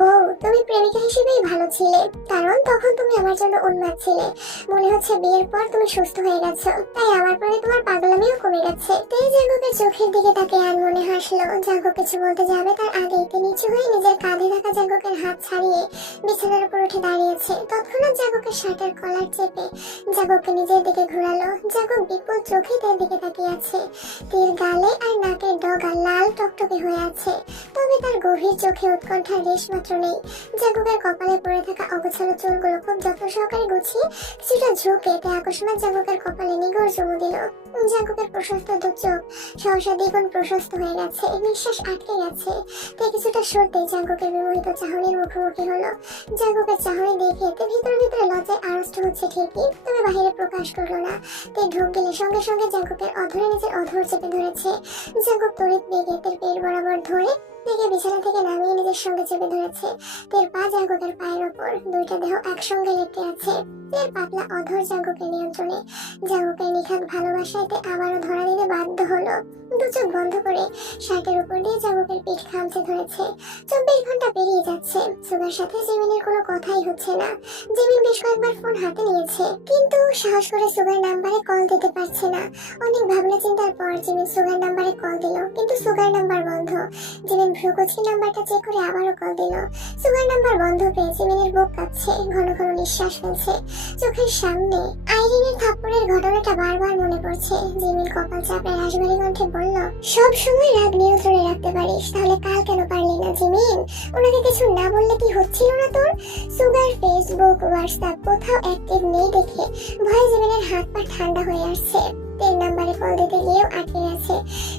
বউ তুমি প্রেমিকা হিসেবেই ভালো ছিলে, কারণ তখন তুমি আমার জন্য উন্মাদ ছিলে। মনে হচ্ছে বিয়ের পর তুমি সুস্থ হয়ে গেছো, তাই আমার প্রতি তোমার পাগলামিও কমে গেছে। তেই জাঙ্কুকের চোখের দিকে তাকে আনমনে হাসলো। জাঙ্কুক কিছু বলতে যাবে তার আগেই তিনি নিচু হয়ে নিজের কাঁধে থাকা জাঙ্কুকের হাত ছাড়িয়ে বিছানার উপর উঠে দাঁড়িয়েছে। তৎক্ষণাৎ জাঙ্কুকের শার্টের কলার চেপে জাঙ্কুককে নিজের দিকে ঘোরালো। জাঙ্কুক বিপুল চোখে তার দিকে তাকিয়ে আছে। তীর গালে আর নাকের ডগা লাল টকটকে হয়ে আছে, তবে তার গভীর চোখে উৎকণ্ঠার রেশ মাত্র নেই। জাঙ্কুকের কপালে পড়ে থাকা অগোছালো চুলগুলো খুব যত্ন সহকারে গুছিয়ে কিছুটা ঝুঁকে তে আকস্মাৎ জাঙ্কুকের কপালে নিগড় চুমু দিল। জাঙ্কুকের প্রশস্ত দু চোখ সহসা দ্বিগুণ প্রশস্ত হয়ে গেছে, নিঃশ্বাস আটকে গেছে। তে কিছুটা সরতে জাঙ্কুকের বিমোহিত চাহনির মুখোমুখি হলো। জাঙ্কুকের চাহনি দেখে তে ভিতরে ভিতরে লজ্জায় আড়ষ্ট হচ্ছে ঠিকই, তবে বাহিরে প্রকাশ করলো না। তে ঢোক গেলে সঙ্গে সঙ্গে জাঙ্কুকের অধরে নিজের অধর চেপে ধরেছে। জাঙ্কুক তড়িৎ বেগে তের পেট বরাবর ধরে থেকে বিছানা থেকে নামিয়ে নিজের সঙ্গে চেপে ধরেছে। তের পা জাঙ্কুকের পায়ের ওপর, দুইটা দেহ একসঙ্গে লেপটে আছে। তের পাতলা অধর জাঙ্কুকের নিয়ন্ত্রণে। জাঙ্কুকের নিখাত ভালোবাসায় তে আবারও ধরা দিতে বাধ্য হলো। দু চোখ বন্ধ করে শার্টের উপর দিয়ে জাঙ্কুকের পিঠ খামচে ধরেছে। 24 ঘন্টা পেরিয়ে যাচ্ছে, সুগার সাথে জিমিনের কোনো কথাই হচ্ছে না। জিমিন বেশ কয়েকবার ফোন হাতে নিয়েছে, কিন্তু সাহস করে সুগার নাম্বারে কল দিতে পারছে না। অনেক ভাবনা চিন্তার পর জিমিন সুগার নাম্বারে কল দিল, কিন্তু সুগার নাম্বার বন্ধ। জিমিন ভ্রুকুচকে নাম্বারটা চেক করে আবারও কল দিল। সুগার নাম্বার বন্ধ পেয়ে জিমিনের বুক কাঁপছে, ঘন ঘন নিঃশ্বাস ফেলছে। চোখের সামনে আইরিনের থাপ্পড়ের ঘটনাটা বারবার মনে পড়ছে। জিমিন কপাল চাপড়ে রাশভারী কণ্ঠে বলল, সব সময় রাগ নিয়ন্ত্রণে রাখতে পারিস, তাহলে কাল কেন পারলি না জিমিন? ওনাকে কিছু না বললে কি হচ্ছিল না তোর? সুগার ফেসবুক হোয়াটসঅ্যাপ কোথাও অ্যাক্টিভ নেই দেখে ভয়ে জিমিনের হাত পা ঠান্ডা হয়ে আসছে। তের নাম্বারে কল দিতে গিয়েও আটকে গেছে।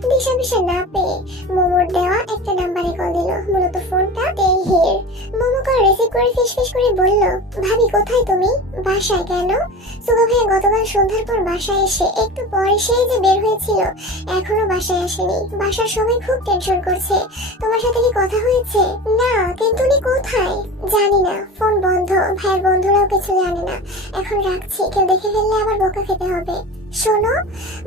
দিশা পিশা না পেয়ে মোমোর দেওয়া একটা নাম্বারে কল দিল, মূলত ফোনটা তেই হির। মোমো কল রিসিভ করে ফিসফিস করে বলল, ভাবি কোথায় তুমি? বাসায়। কেন? সুগা ভাইয়া গতকাল সন্ধ্যার পর বাসায় এসে একটু পর এসেই যে বের হয়েছিল, এখনো বাসায় আসেনি। বাসার সবাই খুব টেনশন করছে। তোমার সাথে কি কথা হয়েছে? না, কিন্তু উনি কোথায়? জানি না, ফোন বন্ধ। ভাইয়ের বন্ধুরাও কিছু জানে না। এখন রাখছি, কেউ দেখে ফেললে আবার বকা খেতে হবে। শোনো,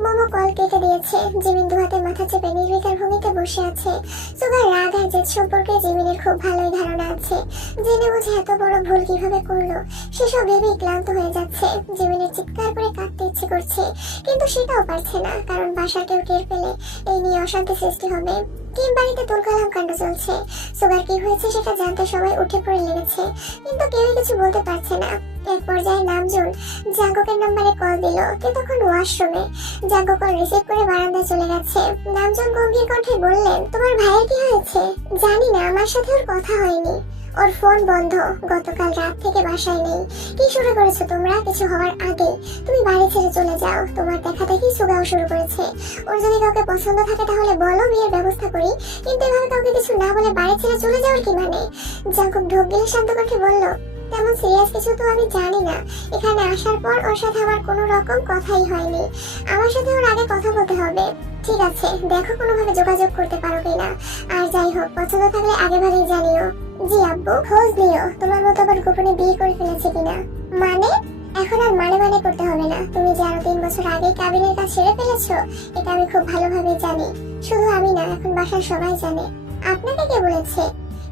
মোমো কল কেটে দিয়েছে। জিমিন দু হাতে মাথা চেপে নির্বিকার ভূমিতে বসে আছে। সুগার রাগ আর জেদ সম্পর্কে জিমিনের খুব ভালোই ধারণা আছে। জেনে বুঝে এত বড় ভুল কিভাবে করলো সেসব ভেবেই ক্লান্ত হয়ে যাচ্ছে। জিমিনের চিৎকার করে কাঁদতে ইচ্ছে করছে, কিন্তু সেটাও পারছে না, কারণ বাসার কেউ টের পেলে এই নিয়ে অশান্তি সৃষ্টি হবে। টিম বাড়িতে তুলকালাম কাণ্ড চলছে। সুগার কি হয়েছে সেটা জানতে সবাই উঠে পড়ে লেগেছে, কিন্তু কেউই কিছু বলতে পারছে না। এক পর্যায়ে নামজুন জাঙ্কুকের নাম্বারে কল দিল। কে তখন ওয়াশরুমে। জাঙ্কুক কল রিসিভ করে বারান্দায় চলে গেছে। নামজুন গম্ভীর কণ্ঠে বললেন, তোমার ভাইয়ের কি হয়েছে? জানি না, আমার সাথে ওর কথা হয়নি। ওর ফোন বন্ধ, গতকাল রাত থেকে বাসায় নেই। কি শুরু করেছো তোমরা? কিছু হওয়ার আগে তুমি বাড়ি ছেড়ে চলে যাও। তোমার দেখা দেখি সুগাও শুরু করেছে। ওর যদি কাউকে পছন্দ থাকে তাহলে বলো, বিয়ের ব্যবস্থা করি, কিন্তু এভাবে কাউকে কিছু না বলে বাড়ি ছেড়ে চলে যাওয়ার কি মানে? জাঙ্কুক ঢোক গেলে শান্ত কণ্ঠে বলল, তেমন সিরিয়াস কিছু তো আমি জানি না। এখানে আসার পর ওর সাথে আমার কোনো রকম কথাই হয়নি। আমার সাথে ওর আগে কথা বলতে হবে। ঠিক আছে, দেখো কোনোভাবে যোগাযোগ করতে পারো কিনা। আর যাই হোক, পছন্দ থাকলে আগে ভাগেই জানিও। জি আব্বু, খোঁজ নিও তোমার মতো আবার গোপনে বিয়ে করে ফেলেছে কিনা। মানে? এখন আর মানে মানে করতে হবে না। তুমি যে আরো 3 বছর আগে কাবিনের কাজ সেরে ফেলেছো, এটা আমি খুব ভালোভাবে জানি। শুধু আমি না, এখন বাসার সবাই জানে। আপনাকে কে বলেছে?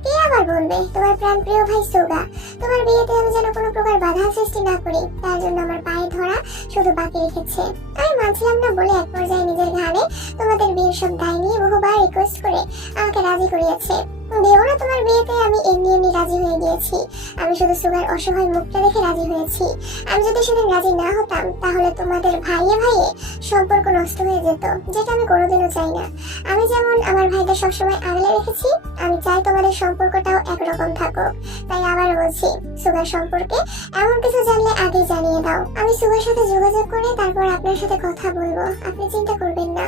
কে আবার বলবে? তোমার প্রাণ প্রিয় ভাই সুগা। তোমার বিয়েতে আমি যেন কোনো প্রকার বাধা সৃষ্টি না করি, তার জন্য আমার পায়ে ধরা শুধু বাকি রেখেছে। আমি মানছিলাম না বলে এক পর্যায়ে নিজের ঘাড়ে তোমাদের বিয়ের সব দায় নিয়ে বহুবার রিকোয়েস্ট করে আমাকে রাজি করিয়েছে। দেও না তোমার বিয়েতে, আমি এমনি এমনি রাজি হয়ে গিয়েছি। আমি শুধু সুগার অসহায় মুখটা দেখে রাজি হয়েছি। আমি যদি সেদিন রাজি না হতাম তাহলে তোমাদের ভাইয়ে ভাইয়ে সম্পর্ক নষ্ট হয়ে যেত, যেটা আমি কোনোদিনও চাই না। আমি যেমন আমার ভাইদের সবসময় আগলে রেখেছি, আমি চাই তোমাদের সম্পর্কটাও একরকম থাকুক। তাই আবার বলছি, সুগার সম্পর্কে এমন কিছু জানলে আগেই জানিয়ে দাও। আমি সুগার সাথে যোগাযোগ করে তারপর আপনার সাথে কথা বলবো, আপনি চিন্তা করবেন না।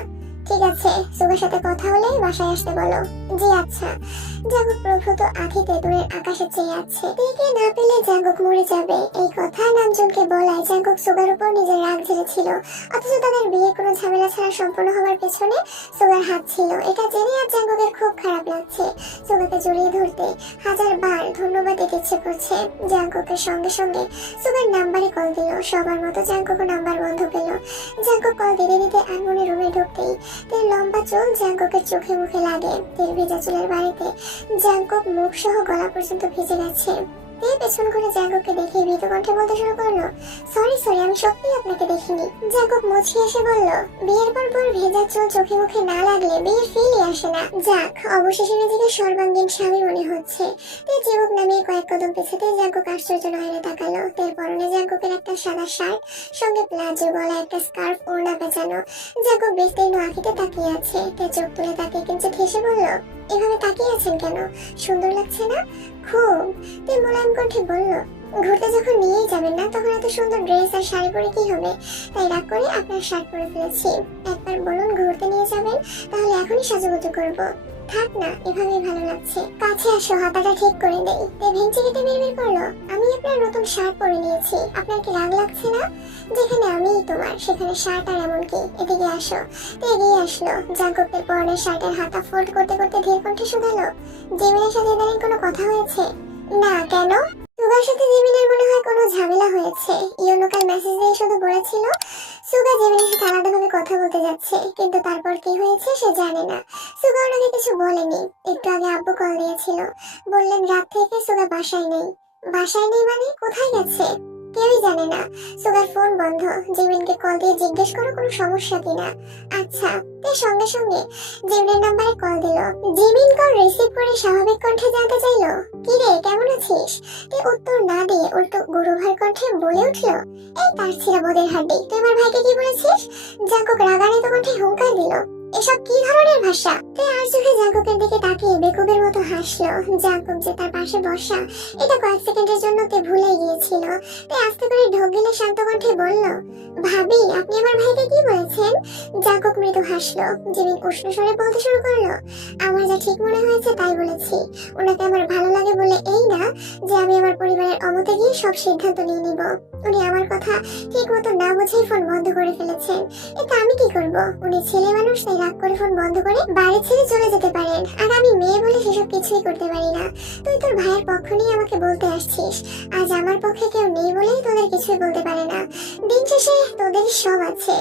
ঠিক আছে, সুগার সাথে কথা হলে বাসায় আসতে বলো। জি আচ্ছা। জাঙ্কুক প্রভূত আঁখিতে দূরের আকাশে চেয়ে আছে। দেখে না পেলে জাঙ্কুক মরে যাবে এই কথা নামজনকে বলায় জাঙ্কুক সুগার উপর নিজের রাগ ঝেড়েছিল। অথচ তাদের বিয়ে কোনো ঝামেলা ছাড়া সম্পূর্ণ হওয়ার পেছনে সুগার হাত ছিল। এটা জেনে আর জাঙ্কুকের খুব খারাপ লাগছে। সুগারকে জড়িয়ে ধরতে হাজারবার ধন্যবাদ দিতে ইচ্ছে করছে। জাঙ্কুকের সঙ্গে সঙ্গে সুগার নাম্বারে কল দিল। সবার মতো জাঙ্কুকও নাম্বার বন্ধ পেল। জাঙ্কুক কল দিতে দিতে আনমনে রুমে ঢুকতেই তার লম্বা চুল জাঙ্কুকের চোখে মুখে লাগে। তার ভেজা চুলের বাড়িতে জাঙ্কুক মুখ সহ গলা পর্যন্ত ভিজে গেছে। পেছন করে জাঙ্কুককে দেখে ভীত কণ্ঠে বলতে শুরু করলো, সরি আমি সত্যিই আপনাকে দেখিনি। জাঙ্কুক মুচকি এসে বলল, বিয়ের পর ভেজা চুল চোখে মুখে না লাগলে বিয়ের ফিলই আসে না। যাক, অবশেষে নিজেকে সর্বাঙ্গীন স্বামী মনে হচ্ছে। চিবুক নামিয়ে কয়েক কদম পেছাতে জাঙ্কুক আশ্চর্য নয়নে তাকালো। তার পরনে জাঙ্কুকের একটা সাদা শার্ট, সঙ্গে প্লাজো, গলায় একটা স্কার্ফ, ওড়না পেঁচানো। জাঙ্কুক বিস্তীর্ণ আঁখিতে তাকিয়ে আছে। তার চোখ তুলে তাকে কিঞ্চিৎ হেসে বলল, এভাবে তাকিয়ে আছেন কেন? সুন্দর লাগছে না? খুব। তে মোলায়েম কণ্ঠে বলল, ঘুরতে যখন নিয়েই যাবেন না তখন এত সুন্দর ড্রেস আর শাড়ি পরে কি হবে? তাই রাগ করে আপনার শার্ট পরে ফেলেছি। একবার বলুন ঘুরতে নিয়ে যাবেন, তাহলে এখনই সাজুগুজু করবো। থাক না, এভাবেই ভালো লাগছে। কাছে আসো, হাতাটা ঠিক করে দেই। তে ভেঙচি কেটে বের করলো, আমি আপনার নতুন শার্ট পরে নিয়েছি, আপনার কি রাগ লাগছে না? যেখানে আমিই তোমার সেখানে শার্ট আর এমন কি? এদিকে আসো। তে এগিয়ে আসলো। জাঙ্কুকের পরনের শার্টের হাতা ফোল্ড করতে করতে ধীর কণ্ঠে শুধালো, জেমিনের সাথে ইদানিং কোনো কথা হয়েছে? না, কেন? সুগার সাথে জেমিনের মনে হয় কোনো ঝামেলা হয়েছে। ইয়োনো কাল মেসেজ দিয়ে শুধু বলেছিল সুগা জেমিনের সাথে আলাদাভাবে কথা বলতে যাচ্ছে, কিন্তু তারপর কি হয়েছে সে জানে না। সুগা ওনাকে কিছু বলেনি। একটু আগে আব্বু কল দিয়েছিল, বললেন রাত থেকে সুগা বাসায় নেই। বাসায় নেই মানে কোথায় গেছে? কেউই জানে না। সুগার ফোন বন্ধ। জিমিনকে কল দিয়ে জিজ্ঞেস করো কোনো সমস্যা কিনা। আচ্ছা। তার সঙ্গে সঙ্গে জিমিনের নাম্বারে কল দিল। জিমিন কল রিসিভ করে স্বাভাবিক কণ্ঠে জানতে চাইলো, কি রে কেমন আছিস? তে উত্তর না দিয়ে উল্টো গুরুভার কণ্ঠে বলে উঠলো, এই তার ছিঁড়া বোদের হাড্ডি, তুই আমার ভাইকে কি বলেছিস? জাঙ্কুক রাগান্বিত কণ্ঠে হুঙ্কার দিল, এসব কি ধরনের ভাষা? তে আর চোখে জাঙ্কুকের দিকে তাকিয়ে বেকুবের মতো হাসলো। জাঙ্কুক যে তার পাশে বসা এটা কয়েক সেকেন্ডের জন্য তে ভুলে গিয়েছিল। তে আস্তে করে ঢোক গিলে শান্ত কণ্ঠে বলল, ভাবি আপনি আমার ভাইকে কি বলেছেন? জাঙ্কুক মৃদু হাসলো। জিমিন উষ্ণ স্বরে বলতে শুরু করলো, আমার যা ঠিক মনে হয়েছে তাই বলেছি। ওনাকে আমার ভালো লাগে বলে এই না যে আমি আমার পরিবারের অমতে গিয়ে সব সিদ্ধান্ত নিয়ে নিব। উনি আমার কথা ঠিক মতো না বুঝেই ফোন বন্ধ করে ফেলেছেন। এটা আমি কি করব? উনি ছেলে মানুষ, তাই রাগ করে ফোন বন্ধ করে বাড়ি ছেড়ে চলে যেতে পারেন, আর আমি মেয়ে বলে সেসব কিছুই করতে পারি না। তুই তোর ভাইয়ের পক্ষ নিয়ে আমাকে বলতে আসছিস, আজ আমার পক্ষে কেউ নেই বলেই তোদের কিছুই বলতে পারে না। দিন শেষে তোদের সব আছে,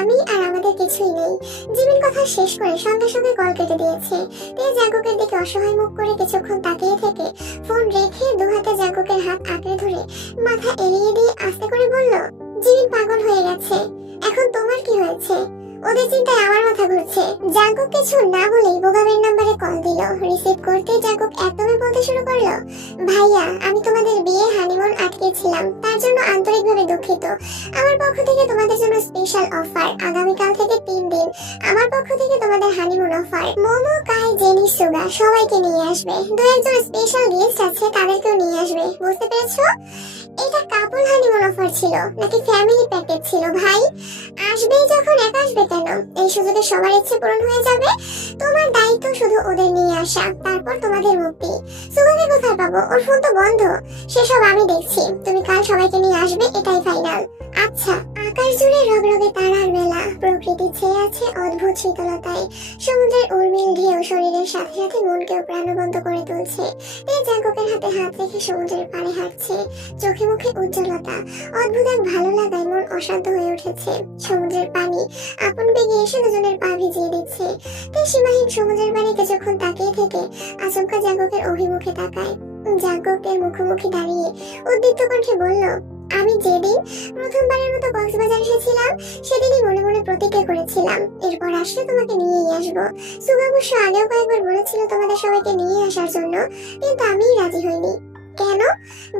আমি আর আমাদের কিছুই নেই। জিমিন কথা শেষ করে সঙ্গে সঙ্গে কল কেটে দিয়েছে। তে জাঙ্কুকের দিকে অসহায় মুখ করে কিছুক্ষণ তাকিয়ে থেকে ফোন রেখে দু হাতে জাঙ্কুকের হাত আঁকড়ে ধরে মাথা এড়িয়ে দিয়ে আস্তে করে বলল, জিমিন পাগল হয়ে গেছে। এখন তোমার কি হয়েছে? ওদের চিন্তায় আমার মাথা ঘুরছে। জাঙ্কুক কিছু না বলেই বোগাবের নাম্বারে কল দিল। রিসিভ করতে জাঙ্কুক একদমই বলতে শুরু করলো, ভাইয়া আমি তোমাদের বিয়ে হানিমুন আটকেছিলাম, তার জন্য আন্তরিকভাবে দুঃখিত। আমার পক্ষ থেকে তোমাদের জন্য স্পেশাল অফার, আগামীকাল থেকে 3 দিন আমার পক্ষ থেকে তোমাদের হানিমুন অফার। মোমো, কাই, জেনি, সুগা সবাইকে নিয়ে আসবে। দু একজন স্পেশাল গেস্ট আছে, তাদেরকেও নিয়ে আসবে। বুঝতে পেরেছো? এটা কাপল হানিমুন অফার ছিল নাকি ফ্যামিলি প্যাকেজ ছিল ভাই? আসবেই যখন একা আসবে কেন? এই সুযোগে সবার ইচ্ছে পূরণ হয়ে যাবে। তোমার দায়িত্ব শুধু ওদের নিয়ে আসা, তারপর তোমাদের মুক্তি। সুগাকে কোথায় পাবো? ওর ফোন তো বন্ধ। সেসব আমি দেখছি, তুমি কাল সবাইকে নিয়ে আসবে, এটাই ফাইনাল। আচ্ছা। আকাশ জুড়ে রগরগে তারার মেলা, প্রকৃতি ছেয়ে আছে অদ্ভুত শীতলতায়। সমুদ্রের উর্মিল ঢেউ শরীরের সাথে সাথে মনকেও প্রাণবন্ত করে তুলছে। জাঙ্কুকের হাতে হাত রেখে সমুদ্রের পাড়ে হাঁটছে, চোখে মুখে উজ্জ্বলতা। অদ্ভুত এক ভালো লাগায় মন অশান্ত হয়ে উঠেছে। সমুদ্রের পানি আপন বেগে এসে দুজনের পা ভিজিয়ে দিচ্ছে। তাই সীমাহীন সমুদ্রের পানি কিছুক্ষণ তাকিয়ে থেকে আচমকা জাঙ্কুকের অভিমুখে তাকায়। জাঙ্কুকের মুখোমুখি দাঁড়িয়ে উদ্দীপ্ত কণ্ঠে বলল, আমি যেদিন প্রথমবারের মতো কক্সবাজার এসেছিলাম সেদিনই মনে মনে প্রতিজ্ঞা করেছিলাম এরপর আসলে তোমাকে নিয়েই আসবো। সুগা অবশ্য আগেও কয়েকবার বলেছিল তোমাদের সবাইকে নিয়ে আসার জন্য, কিন্তু আমিই রাজি হইনি। কেন?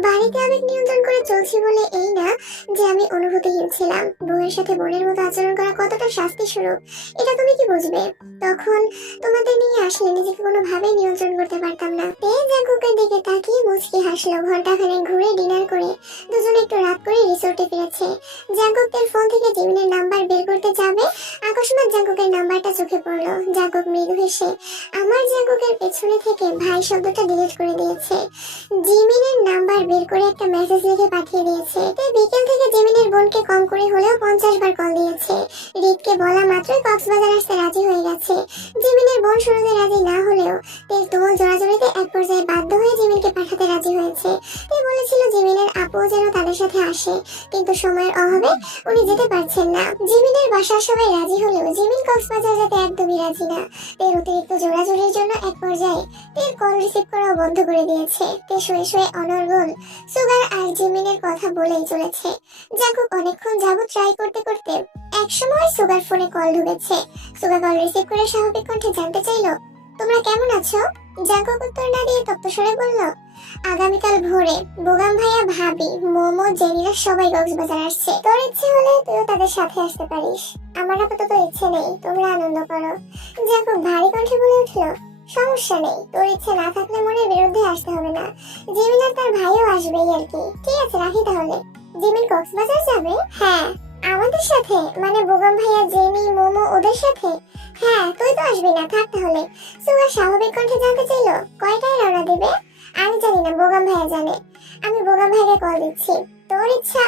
বাড়িতে আবেগ নিয়ন্ত্রণ করে চলছি বলে এই না যে আমি অনুভূতিহীন ছিলাম। বউয়ের সাথে বোনের মতো আচরণ করা কতটা শাস্তি স্বরূপ এটা তুমি কি বুঝবে? তখন তোমাদের নিয়ে আসলে নিজেকে কোনোভাবেই নিয়ন্ত্রণ করতে পারতাম না। তে জাঙ্কুকের দিকে তাকিয়ে মুচকি হাসলো। ঘন্টাখানেক ঘুরে ডিনার করে দুজনে একটু রাত করে রিসোর্টে ফিরেছে। জাঙ্কুকের ফোন থেকে জিমিনের নাম্বার বের করতে যাবে, আকস্মাৎ জাঙ্কুকের নাম্বারটা চোখে পড়লো। জাঙ্কুক মৃদু হেসে আমার জাঙ্কুকের পেছনে থেকে ভাই শব্দটা ডিলিট করে দিয়েছে। জিমিনের নাম্বার বের করে একটা মেসেজ লিখে পাঠিয়ে দিয়েছে। বিকেল থেকে জিমিনের বোনকে কম করে হলেও 50 বার কল দিয়েছে। রিতকে বলা মাত্রই কক্সবাজার আসতে রাজি হয়ে গেছে। জিমিনের বোন শুরুতে রাজি না হলেও তের তুমুল জোরাজোরিতে এক পর্যায়ে বাধ্য হয়ে জিমিনকে পাঠাতে রাজি হয়েছে। তে বলেছিল জিমিনের আপু যেন তাদের সাথে আসে, কিন্তু সময়ের অভাবে উনি যেতে পারছেন না। জিমিনের বাসার সবাই রাজি হলেও জিমিন কক্সবাজার যেতে একদমই রাজি না। তের অতিরিক্ত জোরাজোরির জন্য এক পর্যায়ে তের কল রিসিভ করাও বন্ধ করে দিয়েছে। তে শুয়ে শুয়ে অনর্গল সুগার আর জিমিনের কথা বলেই চলেছে। জাঙ্কুক অনেকক্ষণ যাবত ট্রাই করতে করতে একসময় সুগার ফোনে কল ঢুকেছে। সুগার কল রিসিভ করে স্বাভাবিক কণ্ঠে জানতে চাইলো তোমরা কেমন আছো। জাঙ্কুক উত্তর না দিয়ে তপ্ত স্বরে বলল আগামীকাল ভোরে বোগাম ভাইয়া, ভাবি, মোমো, জেনিরা সবাই কক্সবাজার আসছে। তোর ইচ্ছে হলে তুইও তাদের সাথে আসতে পারিস। আমার আপাতত ইচ্ছে নেই, তোমরা আনন্দ করো। জাঙ্কুক ভারী কণ্ঠে বলে উঠলো সমস্যা নেই, তোর ইচ্ছে না থাকলে মনের বিরুদ্ধে আসতে হবে না। জিমিন আর তার ভাইও আসবেই আর কি। ঠিক আছে রাখি তাহলে। জিমিন কক্সবাজার যাবে? হ্যাঁ। আমাদের সাথে? মানে বোগাম ভাইয়া, জেনি, মোমো ওদের সাথে? হ্যাঁ। তুই তো আসবি না, থাক তাহলে। সুগার স্বাভাবিক কণ্ঠে জানতে চাইলো কয়টায় রওনা দিবে। আমি জানি না, বোগাম ভাইয়া জানে। আমি বোগাম ভাইকে কল দিচ্ছি। তোর ইচ্ছা।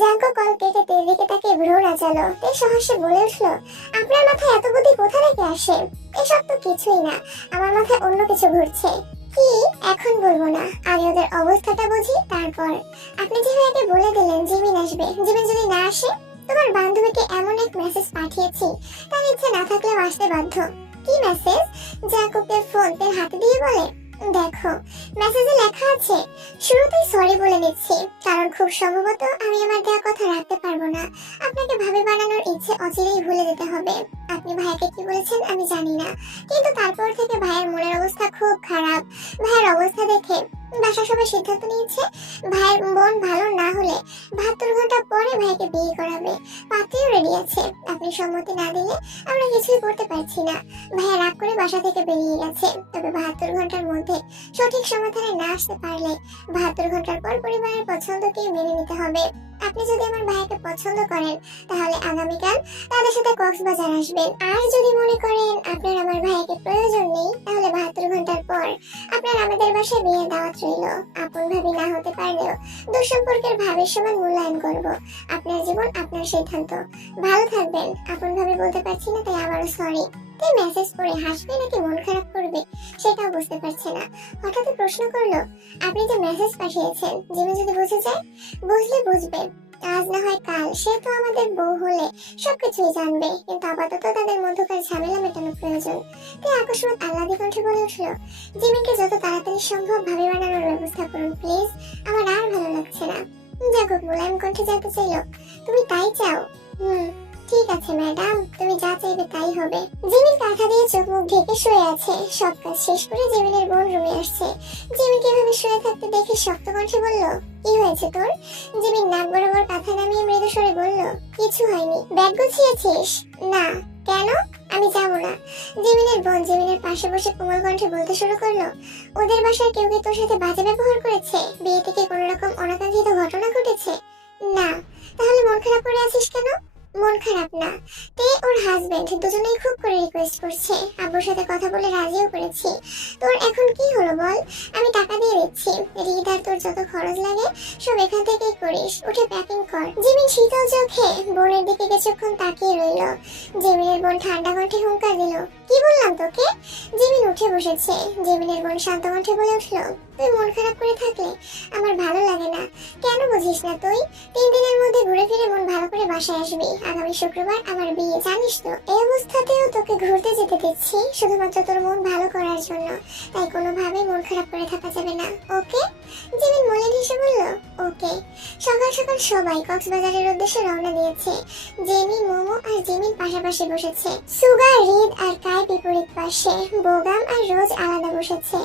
জাঙ্কো কল কেটে তের দিকে তাকে ভ্রু নাচালো। তে সহসে বলে উঠলো আপনার মাথায় এত বুদ্ধি কোথা থেকে আসে? এসব তো কিছুই না, আমার মাথায় অন্য কিছু ঘুরছে। কি? এখন বলবো না, আগে ওদের অবস্থাটা বুঝি তারপর। আপনি যে ভাইকে বলে দিলেন জিমিন আসবে, জিমিন যদি না আসে? তোমার বান্ধবীকে এমন এক মেসেজ পাঠিয়েছি, তার ইচ্ছে না থাকলেও আসতে বাধ্য। কি মেসেজ? জাঙ্কুকের ফোন তের হাতে দিয়ে বলে দেখো মেসেজে লেখা আছে শুরুতেই সরি বলে নিচ্ছি, কারণ খুব সম্ভবত আমি আমার দেওয়া কথা রাখতে পারবো না। আপনাকে ভাবি বানানোর ইচ্ছে অচিরেই ভুলে যেতে হবে। আপনি ভাইকে কি বলেছেন আমি জানি না, কিন্তু তারপর থেকে ভাইয়ের মনের অবস্থা খুব খারাপ। ভাইয়ের অবস্থা দেখে বাসা সবাই সিদ্ধান্ত নিয়েছে ভাইয়ের মন ভালো না হলে 72 ঘন্টা পরে ভাইকে বিয়ে করাবে। পাত্রীও রেডি আছে, আপনি সম্মতি না দিলে আমরা কিছুই করতে পারছি না। ভাইয়া রাগ করে বাসা থেকে বেরিয়ে গেছে, তবে 72 ঘন্টার মধ্যে সঠিক সমাধানে না আসতে পারলে 72 ঘন্টার পর পরিবারের পছন্দকে মেনে নিতে হবে। আপনি যদি আমার ভাইকে পছন্দ করেন তাহলে আগামীকাল তাদের সাথে কক্সবাজার আসবেন। আর যদি মনে করেন আপনার আমার ভাইকে প্রয়োজন নেই তাহলে 72 ঘন্টার পর আপনার আমাদের বাসায় বিয়ে দাওয়াত রইল। আপন ভাবি না হতে পারলেও দুঃসম্পর্কের ভাবের সমান মূল্যায়ন করব। আপনার জীবন আপনার সিদ্ধান্ত। ভালো থাকবেন। আপন ভাবি বলতে পারছি না, তাই আবারও সরি। তুই মেসেজ পড়ে হাসবে নাকি মন খারাপ করবে সেটাও বুঝতে পারছে না। হঠাৎ প্রশ্ন করলো আপনি যে মেসেজ পাঠিয়েছেন জিমি যদি বুঝে যায়? বুঝলে বুঝবে, আজ না হয় কাল সে তো আমাদের বউ হলে সবকিছুই জানবে, কিন্তু আপাতত তাদের মধ্যকার ঝামেলা মেটানো প্রয়োজন। তাই আকস্মাৎ আহ্লাদি কণ্ঠে বলে উঠলো জিমিকে যত তাড়াতাড়ি সম্ভব ভাবি বানানোর ব্যবস্থা করুন প্লিজ, আমার আর ভালো লাগছে না। জাগক মোলায়েম কণ্ঠে জানতে চাইলো তুমি তাই চাও? ঠিক আছে ম্যাডাম, তুমি যা চাইবে তাই হবে। জিমিন কাঁথা দিয়ে চোখ মুখ ঢেকে শুয়ে আছে। সব কাজ শেষ করে জিমিনের বোন রুমে আসছে। জিমিনকে এভাবে শুয়ে থাকতে দেখে শক্ত কণ্ঠে বলল কি হয়েছে তোর? জিমিন নাক বরাবর কাঁথা নামিয়ে মৃদু স্বরে বলল কিছু হয়নি। ব্যাগ গুছিয়েছিস? না। কেন? আমি যাবো না। জিমিনের বোন জিমিনের পাশে বসে কোমল কণ্ঠে বলতে শুরু করলো ওদের বাসার কেউ কি তোর সাথে বাজে ব্যবহার করেছে? বিয়ে থেকে কোনো রকম অনাকাঙ্ক্ষিত ঘটনা ঘটেছে? না। তাহলে মন খারাপ করে আছিস কেন? মন খারাপ না, তে ওর হাজবেন্ড দুজনেই খুব করে রিকোয়েস্ট করছে। আব্বুর সাথে কথা বলে রাজিও করেছি। তোর এখন কি হলো বল? আমি টাকা দিয়ে দিচ্ছি। রিদ আর তোর যত খরচ লাগে সব এখান থেকেই করিস। উঠে প্যাকিং কর। জিমিন শীতল চোখে বোনের দিকে কিছুক্ষণ তাকিয়ে রইল। জিমিনের বোন ঠান্ডা কণ্ঠে হুঙ্কার দিল কি বললাম তোকে? জিমিন উঠে বসেছে। জিমিনের বোন শান্ত কণ্ঠে বলে উঠল তুই মন খারাপ করে থাকলে আমার ভালো লাগে না। কেন বুঝিস না তুই? 3 দিনের মধ্যে ঘুরে ফিরে মন ভালো করে বাসায় আসবি। আগামী শুক্রবার আমার বিয়ে, জানিস তো। এই অবস্থাতেও তোকে ঘুরতে যেতে দিচ্ছি শুধুমাত্র তোর মন ভালো করার জন্য, তাই কোনোভাবেই মন খারাপ করে থাকা যাবে না, ওকে? জিমিন মলিন হেসে বলল ওকে। সকাল সকাল সবাই কক্সবাজারের উদ্দেশ্যে রওনা দিয়েছে। জেনি, মোমো আর জিমিন পাশাপাশি বসেছে। সুগার, রিদ আর কাই বিপরীত পাশে। বোগাম আর রোজ আলাদা বসেছে।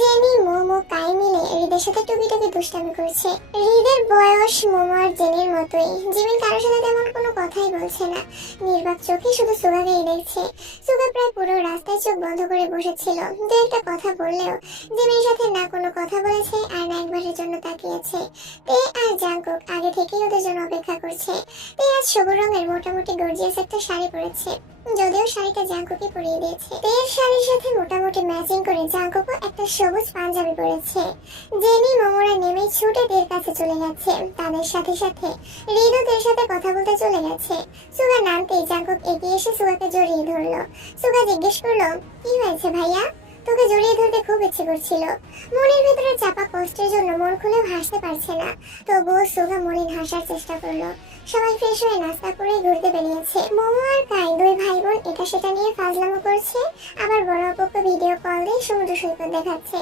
জেনি, মোমো, কাই মিলে রিদের তাদের সাথে টুকিটাকি দুষ্টামি করছে। হৃদের বয়স মোমো আর জেনির মতোই। জিমিন কারোর সাথে তেমন কোনো কথাই বলছে না, নির্বাক চোখে শুধু সুগাকেই দেখছে। সুগা প্রায় পুরো রাস্তায় চোখ বন্ধ করে বসেছিল। দু একটা কথা বললেও জিমির সাথে না কোনো কথা বলেছে আর না একবারের জন্য তাকিয়েছে। তে আর জাংকুক আগে থেকেই ওদের জন্য অপেক্ষা করছে। তে আজ সবুজ রঙের মোটামুটি গর্জিয়াস একটা শাড়ি পরেছে, যদিও শাড়িটা জাংকুকই পরিয়ে দিয়েছে। তের শাড়ির সাথে মোটামুটি ম্যাচিং করে জাংকুকও একটা সবুজ পাঞ্জাবি পরেছে। জেনি মোমোরা নেমে ছুটে তের কাছে চলে গেছে। তাদের সাথে সাথে হৃদও তের সাথে কথা বলতে চলে গেছে। সুগা নামতেই জাংকুক এগিয়ে এসে সুগাকে জড়িয়ে ধরলো। সুগা জিজ্ঞেস করলো, কি হয়েছে ভাইয়া? তোকে জড়িয়ে ধরতে খুব ইচ্ছে করছিল। মনের ভিতরে চাপা কষ্টের জন্য মন খুলেও হাসতে পারছে না, তবুও সুগা মলিন হাসার চেষ্টা করলো। সবাই ফ্রেশ হয়ে নাস্তা করে ঘুরতে বেরিয়েছে। মোমো আর কাই দুই ভাই বোন এটা সেটা নিয়ে ফাজলামো করছে, আবার বড় আপুকে ভিডিও কল দিয়ে সমুদ্র সৈকত দেখাচ্ছে।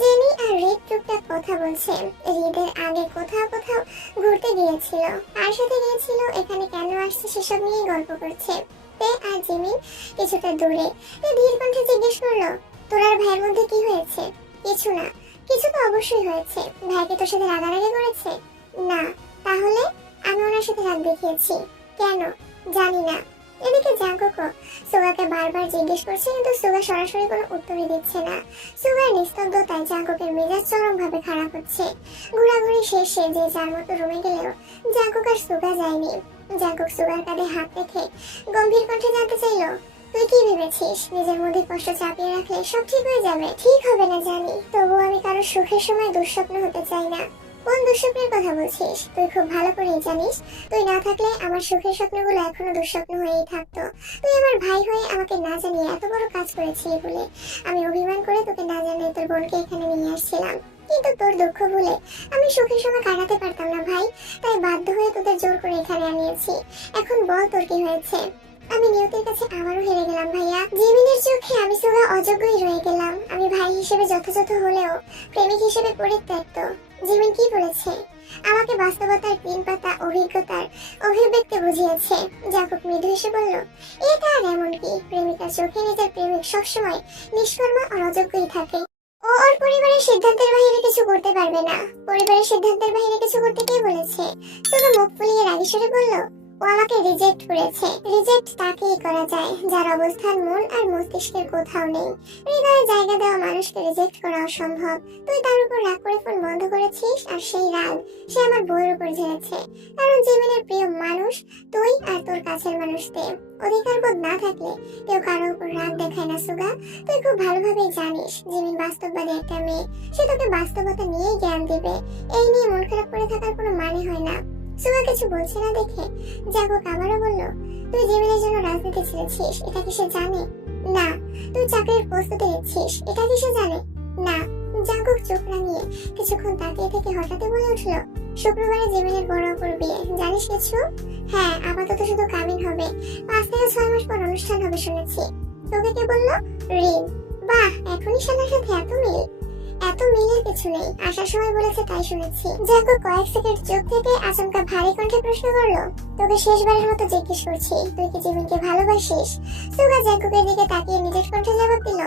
জেনি আর হৃদ টুকটাক কথা বলছে। হৃদের আগে কোথাও কোথাও ঘুরতে গিয়েছিল, কার সাথে গিয়েছিল, এখানে কেন আসছে সেসব নিয়ে গল্প করছে। তে আর জিমিন কিছুটা দূরে। তে ধীর কণ্ঠে জিজ্ঞেস করলো, তোর আর ভাইয়ের মধ্যে কি হয়েছে? কিছু না। কিছু তো অবশ্যই হয়েছে। ভাইকে তোর সাথে রাগারাগি করেছে? না। তাহলে? আমি ওনার সাথে রাগ দেখিয়েছি। কেন? জানি না। এদিকে জাংকুকও সুগাকে বারবার জিজ্ঞেস করছে, কিন্তু সুগা সরাসরি কোনো উত্তরই দিচ্ছে না। সুগার নিস্তব্ধতায় জাংকুকের মেজাজ চরমভাবে খারাপ হচ্ছে। ঘোরাঘুরি শেষে যে যার মতো রুমে গেলেও জাংকুক আর সুগা যায়নি। জাংকুক সুগার কাঁধে হাত রেখে গম্ভীর কণ্ঠে জানতে চাইলো, তুই কি ভেবেছিস নিজের মধ্যে কষ্ট চাপিয়ে রাখলে সব ঠিক হয়ে যাবে? ঠিক হবে না জানি, তবুও আমি কারো সুখের সময় দুঃস্বপ্ন হতে চাই না। কোন দুঃস্বপ্নের কথা বলছিস? তুই খুব ভালো করেই জানিস, তুই না থাকলে আমার সুখের স্বপ্নগুলো এখনো দুঃস্বপ্ন হয়েই থাকতো। তুই আমার ভাই হয়ে আমাকে না জানিয়ে এত বড় কাজ করেছিলি বলে আমি অভিমান করে তোকে না জানিয়ে তোর বোনকে এখানে নিয়ে আসছিলাম, কিন্তু তোর দুঃখ ভুলে আমি সুখের সময় কাটাতে পারতাম না ভাই, তাই বাধ্য হয়ে তোদের জোর করে এখানে আনিয়েছি। এখন বল তোর কি হয়েছে? আমি নিয়তির কাছে আবারও হেরে গেলাম ভাইয়া। জিমিনের চোখে আমি সুগা অযোগ্যই রয়ে গেলাম। আমি ভাই হিসেবে যথাযথ হলেও প্রেমিক হিসেবে পরিত্যক্ত। জিমিন কি বলেছে? আমাকে বাস্তবতার 3 পাতা অভিজ্ঞতার অভিব্যক্তি বুঝিয়েছে। জাকুব মৃদু হেসে বলল, এটা আর এমন কি, প্রেমিকার চোখে নিজের প্রেমিক সবসময় নিষ্কর্মা আর অযোগ্যই থাকে। ও ওর পরিবারের সিদ্ধান্তের বাইরে কিছু করতে পারবে না। পরিবারের সিদ্ধান্তের বাইরে কিছু করতে কে বলেছে? সুগা মুখ ফুলিয়ে রাগী স্বরে বলল, ও আমাকে রিজেক্ট করেছে। রিজেক্ট তাকেই করা যায় যার অবস্থান মন আর মস্তিষ্কের কোথাও নেই। হৃদয়ে জায়গা দেওয়া মানুষকে রিজেক্ট করা অসম্ভব। তুই তার উপর রাগ করে ফোন বন্ধ করেছিস, আর সেই রাগ সে আমার বউয়ের উপর ঝেড়েছে। কারণ জিমিনের প্রিয় মানুষ তুই আর তোর কাছের মানুষ তে। অধিকার বোধ না থাকলে কেউ কারোর উপর রাগ দেখায় না সুগা। তুই খুব ভালোভাবেই জানিস জিমিন বাস্তববাদী একটা মেয়ে, সে তোকে বাস্তবতা নিয়েই জ্ঞান দিবে। এই নিয়ে মন খারাপ করে থাকার কোনো মানে হয় না। সুগা কিছু বলছে না দেখে জাকুক আবারও বলল, তুই জিমিনের জন্য রাজনীতি ছেড়েছিস, এটা কি সে জানে? না। তুই চাকরির প্রস্তুতি নিচ্ছিস, এটা কি সে জানে? না। জাকুক চোখ রাঙিয়ে কিছুক্ষণ তাকিয়ে থেকে হঠাৎই বলে উঠল, শুক্রবারে জিমিনের বড় অপুর বিয়ে, জানিস কিছু? হ্যাঁ, আপাতত শুধু কাবিন হবে, 5 থেকে 6 মাস পর অনুষ্ঠান হবে শুনেছি। তোকে কে বললো? রিন। বাহ, এখনই শালার সাথে এত মিল। এত মিলের কিছু নেই, আসার সময় বলেছে তাই শুনেছি। জাকুক কয়েক সেকেন্ড চোখ থেকে আচমকা ভারী কণ্ঠে প্রশ্ন করলো, তোকে শেষবারের মতো জিজ্ঞেস করছি, তুই কি জিমিনকে ভালোবাসিস? সুগা জাকুকের দিকে তাকিয়ে নিজের কণ্ঠে জবাব দিল,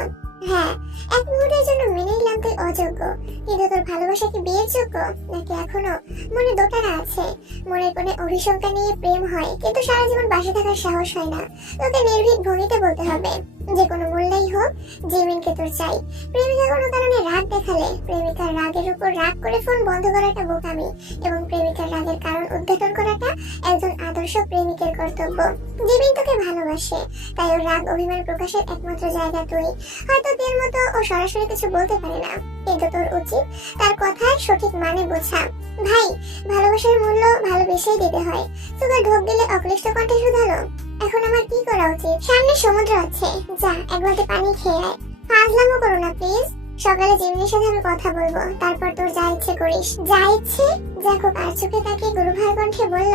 হ্যাঁ। এক মুহূর্তের জন্য মেনে নিলাম তুই অযোগ্য, কিন্তু তোর ভালোবাসা কি বিয়ের যোগ্য, নাকি এখনো মনে দোটানা আছে? মনের কোণে অভিশঙ্কা নিয়ে প্রেম হয়, কিন্তু সারা জীবন বাসে থাকার সাহস হয় না। তোকে নির্ভীক ভঙ্গিতে বলতে হবে, যে কোনো মূল্যেই হোক জিমিনকে তোর চাই। প্রেমিকা কোনো কারণে রাগ দেখালে প্রেমিকার রাগের উপর রাগ করে ফোন বন্ধ করাটা বোকামি, এবং প্রেমিকার রাগের কারণ উদ্ঘাটন করাটা একজন আদর্শ প্রেমিকের কর্তব্য। জিমিন তোকে ভালোবাসে, তাই ওর রাগ অভিমান প্রকাশের একমাত্র জায়গা তুই। হয়তো তোর মতো ও সরাসরি কিছু বলতে পারে না, কিন্তু তোর উচিত তার কথার সঠিক মানে বোঝা। ভাই, ভালোবাসার মূল্য ভালোবেসেই দিতে হয়। সুগা ঢোক গেলে অক্লিষ্ট কণ্ঠে শুধালো, এখন আমার কি করা উচিত? সামনে সমুদ্র আছে, যা এক গ্লাসে পানি খেয়ে আয়। ফাজলামো করো না প্লিজ। সকালে জিমিনের সাথে আমি কথা বলবো, তারপর তোর যা ইচ্ছে করিস। যা ইচ্ছে? জাকুব আর চোখে তাকিয়ে গুরুভার কণ্ঠে বলল,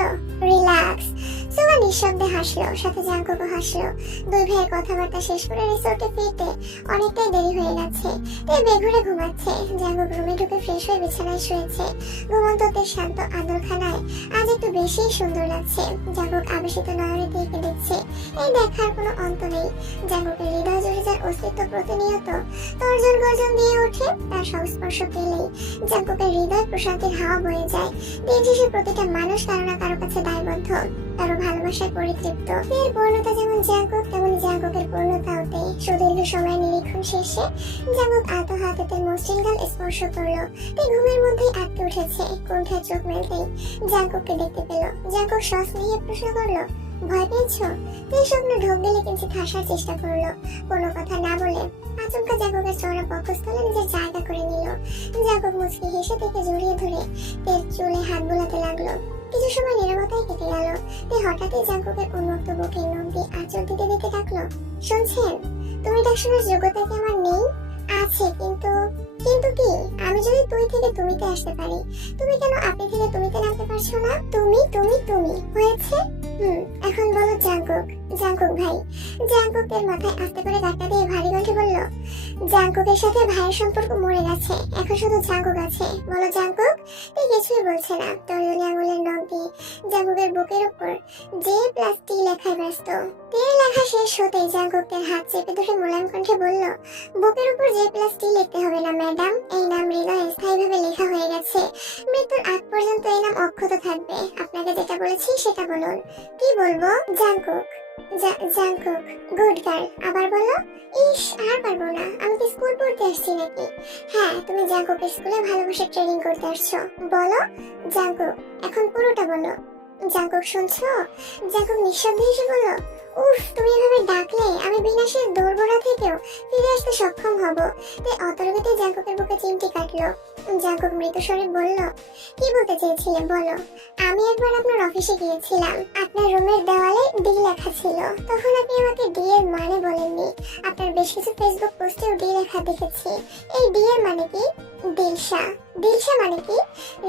রিল্যাক্স। সুগা নিঃশব্দে হাসলো, সাথে জাকুবও হাসলো। দুই ভাইয়ের কথাবার্তা শেষ করে রিসোর্টে ফিরতে অনেকটাই দেরি হয়ে গেছে, তাই বেঘুরে ঘুমাচ্ছে। জাকুব রুমে ঢুকে ফ্রেশ হয়ে বিছানায় শুয়েছে। ঘুমন্তদের শান্ত আদরখানায় আজ একটু বেশি সুন্দর লাগছে। জাঙ্কুক আবেশিত নয়নে দিকে দেখছে। এই দেখার কোনো অন্ত নেই। জাঙ্কুকের হৃদয় জুড়ে যার অস্তিত্ব প্রতিনিয়ত তর্জন গর্জন দিয়ে ওঠে। তার সংস্পর্শ পেলেই জাঙ্কুকের হৃদয় প্রশান্তির হাওয়া বয়ে যায়। দিন শেষে প্রতিটা মানুষ কারো না কারো কাছে দায়বদ্ধ, কারো ভালোবাসায় পরিতৃপ্ত। এর পূর্ণতা যেমন জাঙ্কুক, তেমনি জাঙ্কুকের পূর্ণতা ওতে। সুদীর্ঘ সময় নিরীক্ষণ শেষে জাঙ্কুক আলতো হাতেতে মসৃণ গাল স্পর্শ করলো। তাই ঘুমের মধ্যেই আটকে উঠেছে। কোণঠায় চোখ মেলতেই জাঙ্কুককে দেখতে পেল। জাঙ্কুক শ্বাস নিয়ে প্রশ্ন করলো, ভয় পেয়েছো? এই স্বপ্ন ঢোক গেলে কিন্তু ঠাসার চেষ্টা করলো। কোনো কথা না বলে আচমকা জাঙ্কুকের চওড়া বক্ষস্থলে নিজের জায়গা করে নিল। জাঙ্কুক মুচকি হেসে তাকে জড়িয়ে ধরে তের চুলে হাত বোলাতে লাগলো। কিছু সময় নীরবতায় কেটে গেল। তে হঠাৎই জাঙ্কুকের উন্মুক্ত বুকের নখ দিয়ে আঁচল দিতে দিতে ডাকলো, শুনছেন? তুমি ডাক শোনার যোগ্যতা কি আমার নেই? আছে, কিন্তু কিন্তু কি? আমি যদি তুই থেকে তুমিতে আসতে পারি, তুমি কেন আপনি থেকে তুমিতে নামতে পারছো না? তুমি তুমি তুমি হয়েছে। এখন বলো জাঙ্কুক, জাঙ্কুক ভাই। জাঙ্কুকের মাথায় আস্তে করে ধাক্কা দিয়ে ভারী কণ্ঠে বলল, জাঙ্কুকের সাথে ভাইয়ের সম্পর্ক মরে গেছে, এখন শুধু জাঙ্কুক আছে। বলো জাঙ্কুক। তুই কিছুই বলছে না। তর্জনী আঙুলের নখ দিয়ে জাঙ্কুকের বুকের উপর J+T লেখায় ব্যস্ত। তীর লেখা শেষ হতেই জাঙ্কুকের হাত চেপে ধরে মোলায়েম কণ্ঠে বলল, বুকের উপর J+T লিখতে হবে না ম্যাডাম, এই নাম হৃদয়ে স্থায়ীভাবে লেখা হয়ে গেছে। মৃত্যুর আগ পর্যন্ত এই নাম অক্ষত থাকবে। আপনাকে যেটা বলেছি সেটা বলুন। কি বলবো? জাঙ্কুক। জাঙ্কুক। Good girl. আবার বলো। ইস, আর পারবো না। আমি কি স্কুল পড়তে আসছি নাকি? হ্যাঁ, তুমি জাঙ্কুকের স্কুলে ভালোবাসার ট্রেনিং করতে আসছো। বলো জাঙ্কুক, এখন পুরোটা বলো। জাঙ্কুক শুনছো? জাঙ্কুক নিঃশব্দে হেসে বলল, উফ, তুমি এভাবে ডাকলে আমি বিনাশের দোরগোড়া থেকেও ফিরে আসতে সক্ষম হব। তাই অতর্কিতে জাঙ্কুকের বুকে চিমটি কাটলো। জাঙ্কুক মৃদু স্বরে বলল, কি বলতে চেয়েছিলে বলো। আমি একবার আপনার অফিসে গিয়েছিলাম। আপনার রুমের দেওয়ালে ডি লেখা ছিল। তখন আপনি আমাকে ডি এর মানে বলেননি। আপনার বেশ কিছু ফেসবুক পোস্টেও ডি লেখা দেখেছি। এই ডি এর মানে কি? দিলশা। দিলশা মানে কি?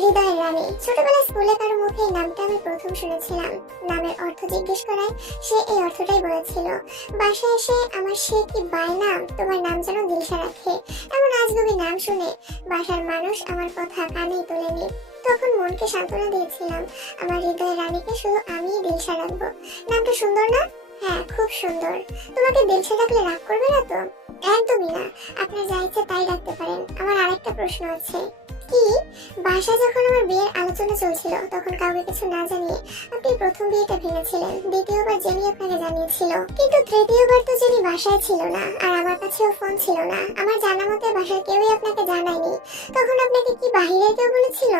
হৃদয়ের রানী। ছোটবেলায় স্কুলে কারো মুখে এই নামটা আমি প্রথম শুনেছিলাম। নামের অর্থ জিজ্ঞেস করায় সে এই অর্থটাই বলেছিল। বাসায় এসে আমার সে কি বায়না, তোমার নাম যেন দিলশা রাখে। এমন আজগবি নাম শুনে বাসার মানুষ আমার কথা কানেই তোলেনি। তখন মনকে সান্ত্বনা দিয়েছিলাম, আমার হৃদয়ের রানীকে শুধু আমিই দিলশা রাখবো। নামটা সুন্দর না? হ্যাঁ, খুব সুন্দর। তোমাকে দিলশা ডাকলে রাগ করবে না তো? একদমই না। আপনার যা ইচ্ছে তাই রাখতে পারেন। আমার আরেকটা প্রশ্ন আছে। কি? বাসায় যখন আমার বিয়ের আলোচনা চলছিল তখন কাউকে কিছু না জানিয়ে আপনি প্রথম বিয়েটা ভেঙেছিলেন। দ্বিতীয়বার জেনি আপনাকে জানিয়েছিল, কিন্তু তৃতীয়বার তো জেনি বাসায় ছিল না, আর আমার কাছেও ফোন ছিল না। আমার জানা মতে বাসার কেউই আপনাকে জানায়নি। তখন আপনাকে কি বাহিরে কেউ বলেছিল?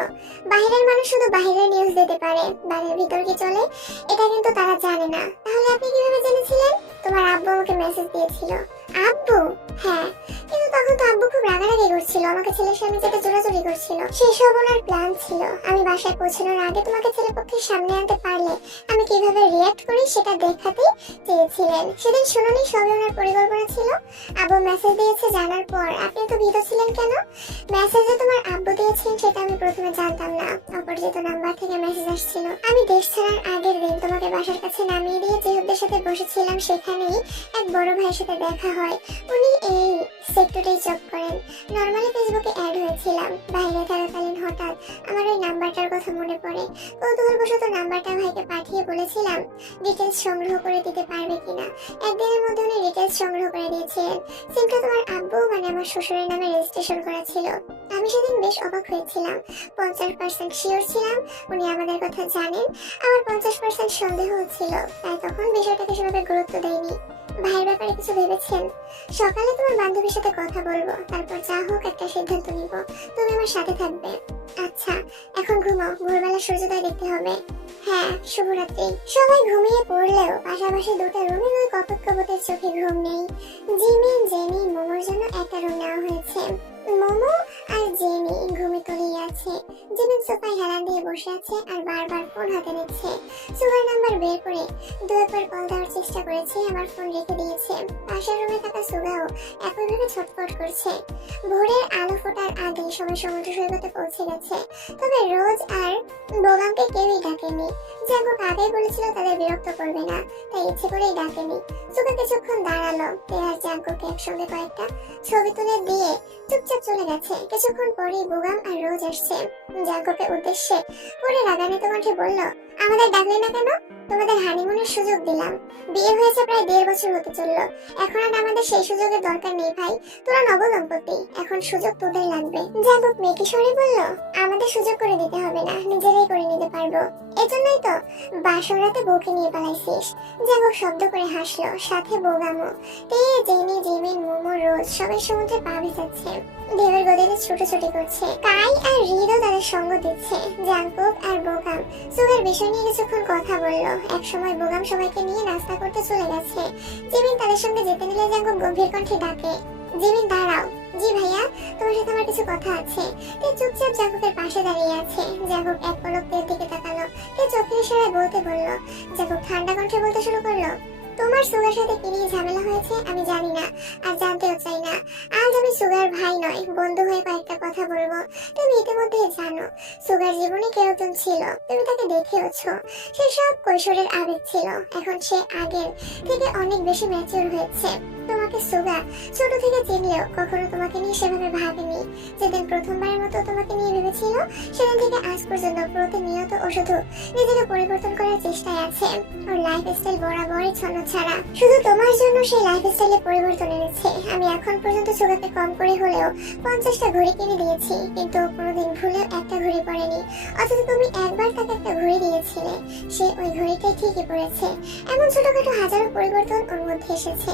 বাহিরের মানুষ শুধু বাহিরের নিউজ দিতে পারে, বাড়ির ভিতর কি চলে এটা কিন্তু তারা জানে না। তাহলে আপনি কিভাবে জেনেছিলেন? তোমার আব্বু আমাকে মেসেজ দিয়েছিল। আব্বু? হ্যাঁ, কিন্তু তখন তো আব্বু খুব রাগারাগি করছিল, আমাকে ছেলের সামনে যেতে জোরাজুরি করছিল। সেসব ওনার প্ল্যান ছিল। আমি বাসায় পৌঁছানোর আগে তোমাকে ছেলেপক্ষের সামনে আনতে পারলে আমি কিভাবে রিয়াক্ট করি সেটা দেখাতেই চেয়েছিলেন। সেদিন শুনুনি সবই ওনার পরিকল্পনা ছিল। আব্বু মেসেজ দিয়েছে জানার পর আপনি তো ভীত ছিলেন কেন? মেসেজে তোমার আব্বু দিয়েছেন সেটা আমি প্রথমে জানতাম না। অপরিচিত নাম্বার থেকে মেসেজ আসছিল। আমি দেশ ছাড়ার আগের দিন তোমাকে বাসার কাছে নামিয়ে দিয়ে জিহুদের সাথে বসেছিলাম, সেখানেই এক বড় ভাইয়ের সাথে দেখা হয়। উনি এই সেক্টরেই জব করেন। নরমালি ফেসবুকে অ্যাড হয়েছিলাম। বাইরে থাকাকালীন হঠাৎ আমার ওই নাম্বারটার কথা মনে পড়ে। কৌতূহলবশত নাম্বারটা ভাইকে পাঠিয়ে বলেছিলাম ডিটেলস সংগ্রহ করে দিতে পারবে কিনা। একদিনের মধ্যে উনি ডিটেলস সংগ্রহ করে দিয়েছিলেন। সিমটা তোমার আব্বু মানে আমার শ্বশুরের নামে রেজিস্ট্রেশন করা ছিল। আমি সেদিন বেশ অবাক হয়েছিলাম। 50% শিওর ছিলাম উনি আমাদের কথা জানেন, আবার 50% সন্দেহ ছিল। তাই তখন বিষয়টাকে সেভাবে গুরুত্ব দেয়নি। ভাইয়ের ব্যাপারে কিছু ভেবেছেন? সকালে তোমার বান্ধবীর সাথে কথা বলবো, তারপর যা হোক একটা সিদ্ধান্ত নিব। তুমি আমার সাথে থাকবে। আচ্ছা, এখন ঘুমাও, ভোরবেলা সূর্যোদয় দেখতে হবে। হ্যাঁ, শুভরাত্রি। সবাই ঘুমিয়ে পড়লেও পাশাপাশি দুটো রুমের ওই কপোতের চোখে ঘুম নেই। জিমিন, জেনি, মোমোর জন্য একটা রুম নেওয়া হয়েছে। মোমো আর জেনি ঘুমে তলিয়ে আছে। জিমিন সোফায় হেলান দিয়ে বসে আছে আর বারবার ফোন হাতে নিচ্ছে। সুগার নাম্বার বের করে দু একবার কল দেওয়ার চেষ্টা করেছে, আমার ফোন রেখে দিয়েছে। পাশের রুমে থাকা সুগাও একইভাবে ছটফট করছে। ভোরের আলো ফোটার আগে সবাই সমুদ্র সৈকতে পৌঁছে গেছে। তবে রোজ আর বোগামকে কেউই ডাকেনি। জাঙ্কুক আগেই বলেছিল তাদের বিরক্ত করবে না, তাই ইচ্ছে করেই ডাকেনি। সুগা কিছুক্ষণ দাঁড়ালো। তে আর জাঙ্কুককে একসঙ্গে কয়েকটা ছবি তুলে দিয়ে চুপচাপ চলে গেছে। কিছুক্ষণ পরেই বোগাম আর রোজ আসছে। জাঙ্কুকের উদ্দেশ্যে পরে রাগান্বিত কণ্ঠে বলল, আমাদের ডাকলে না কেন? তোমাদের হানিমুনের সুযোগ দিলাম। বিয়ে হয়েছে প্রায় 1.5 বছর হতে চললো। এখন আর আমাদের সেই সুযোগের দরকার নেই ভাই। তোরা নবদম্পতি, এখন সুযোগ তোদের লাগবে। জাঙ্কুক মেকি স্বরে বলল, আমাদের সুযোগ করে দিতে হবে না, নিজেরাই করে নিতে পারবো। এজন্যই তো বাসরাতে বউকে নিয়ে পালাইছিস। জাঙ্কুক শব্দ করে হাসলো, সাথে বোগামও। তে জেনে জিমিন মোমো রোজ সবাই সমুদ্রে পা ভেজাচ্ছে, ঢেউয়ের গতিতে ছুটোছুটি করছে। কাই আর হৃদও তাদের সঙ্গ দিচ্ছে। জাঙ্কুক আর বোগাম সুগার বিষয় নিয়ে কিছুক্ষণ কথা বললো। একসময় বোগাম সবাইকে নিয়ে নাস্তা করতে চলে গেছে। জিমিন তাদের সঙ্গে যেতে নিলে জাঙ্কুক গম্ভীর কণ্ঠে ডাকে, জিমিন দাঁড়াও। জি ভাইয়া, তোমার সাথে আমার কিছু কথা আছে। তে চুপচাপ জাঙ্কুকের পাশে দাঁড়িয়ে আছে। জাঙ্কুক এক পলক তের দিকে তাকালো। তে চোখের ইশারায় বলতে বলল। জাঙ্কুক ঠান্ডা কণ্ঠে বলতে শুরু করলো, তোমার সুগার সাথে কি নিয়ে ঝামেলা হয়েছে আমি জানি না, আর জানতেও চাই না। আজ আমি সুগার ভাই নয়, বন্ধু হয়ে কয়েকটা কথা বলবো। তুমি ইতিমধ্যে জানো সুগার জীবনে কেউ একজন ছিল, তুমি তাকে দেখেওছো। সে সব কৈশোরের আবেগ ছিল, এখন সে আগের থেকে অনেক বেশি ম্যাচিউর হয়েছে। তোমাকে সুগা ছোট থেকে চিনলেও কখনো তোমাকে নিয়ে সেভাবে ভাবেনি। যেদিন প্রথমবারের মতো তোমাকে নিয়ে ভেবেছিল, সেদিন থেকে আজ পর্যন্ত প্রতিনিয়ত ও শুধু নিজেকে পরিবর্তন করার চেষ্টায় আছে। ওর লাইফস্টাইল বরাবরই ছন্নছাড়া, শুধু তোমার জন্য সেই লাইফস্টাইলে পরিবর্তন এনেছে। আমি এখন পর্যন্ত সুগাকে কম করে হলেও 50টা ঘড়ি কিনে দিয়েছি, কিন্তু ও কোনোদিন ভুলেও একটা ঘড়ি পরেনি। অথচ তুমি একবার তাকে একটা ঘড়ি দিয়েছিলে, সে ওই ঘড়িটাই ঠিকই পড়েছে। এমন ছোটখাটো হাজারো পরিবর্তন ওর মধ্যে এসেছে।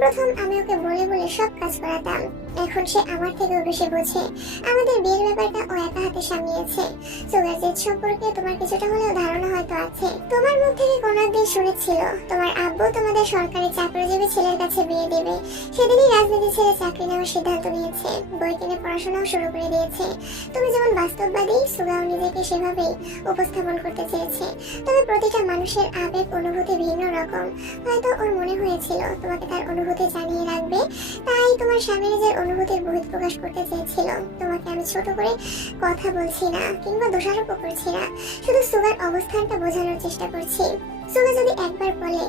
প্রথম আমি ওকে বলে বলে সব কাজ করাতাম, এখন সে আমার থেকেও বেশি বোঝে। আমাদের বিয়ের ব্যাপারটা ও একা হাতে সামলিয়েছে। সুগার জেদ সম্পর্কে তোমার কিছুটা হলেও ধারণা হয়তো আছে। তোমার মুখ থেকে কোনো একদিন শুনেছিল তোমার আব্বু তোমাদের সরকারি চাকরিজীবী ছেলের কাছে বিয়ে দেবে। সেদিনই রাজনীতি ছেড়ে চাকরি নেওয়ার সিদ্ধান্ত নিয়েছে, বই কিনে পড়াশোনাও শুরু করে দিয়েছে। তুমি যেমন বাস্তববাদী, সুগাও নিজেকে সেভাবেই উপস্থাপন করতে চেয়েছে। তবে প্রতিটা মানুষের আবেগ অনুভূতি ভিন্ন রকম। হয়তো ওর মনে হয়েছিল তোমাকে তার অনুভূতি জানিয়ে রাখবে, তাই তোমার স্বামী নিজের অনুভূতির বহিঃপ্রকাশ করতে চেয়েছিল। তোমাকে আমি ছোট করে কথা বলছি না, কিংবা দোষারোপ করছি না, শুধু সুগার অবস্থানটা বোঝানোর চেষ্টা করছি। সুগা যদি একবার বলে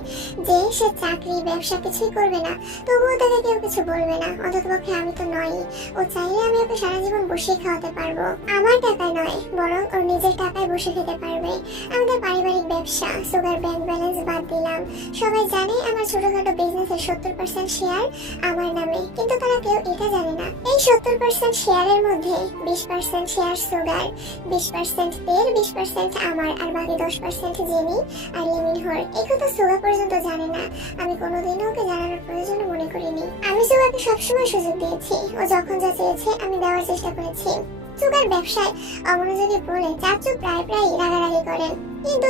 যে সে চাকরি ব্যবসা কিছুই করবে না, তবুও তাকে কেউ কিছু বলবে না। অন্ততপক্ষে আমি তো নই। ও চাইলে আমি ওকে সারা জীবন বসে খাওয়াতে পারবো, আমার টাকায় নয়, বরং ওর নিজের টাকায় বসে খেতে পারবে। আমাদের পারিবারিক ব্যবসা, সুগার ব্যাংক ব্যালেন্স বাদ দিলাম। সবাই জানে আমার ছোটখাটো বিজনেসের 70% শেয়ার আমার নামে, কিন্তু তারা কেউ এটা জানে না এই 70% শেয়ারের মধ্যে 20% শেয়ার সুগার, 20% তেল, 20% আমার, আর বাকি 10% জেনি আর এই কথা সুগা পর্যন্ত জানে না। আমি কোনোদিনও ওকে জানানোর প্রয়োজন মনে করিনি। আমি সুগাকে সবসময় সুযোগ দিয়েছি, ও যখন যা চেয়েছে আমি দেওয়ার চেষ্টা করেছি। সুগার ব্যবসায় অমনোযোগী বলে চাচু প্রায় রাগারাগি করেন, কিন্তু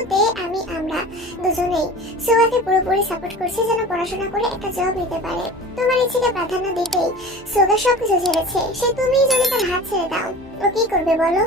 আমরা দুজনেই সুগাকে পুরোপুরি সাপোর্ট করছি যেন পড়াশোনা করে একটা জব নিতে পারে। তোমার ইচ্ছেকে প্রাধান্য দিতেই সুগা সবকিছু ছেড়েছে। সে তুমি যদি তার হাত ছেড়ে দাও, ও কি করবে বলো?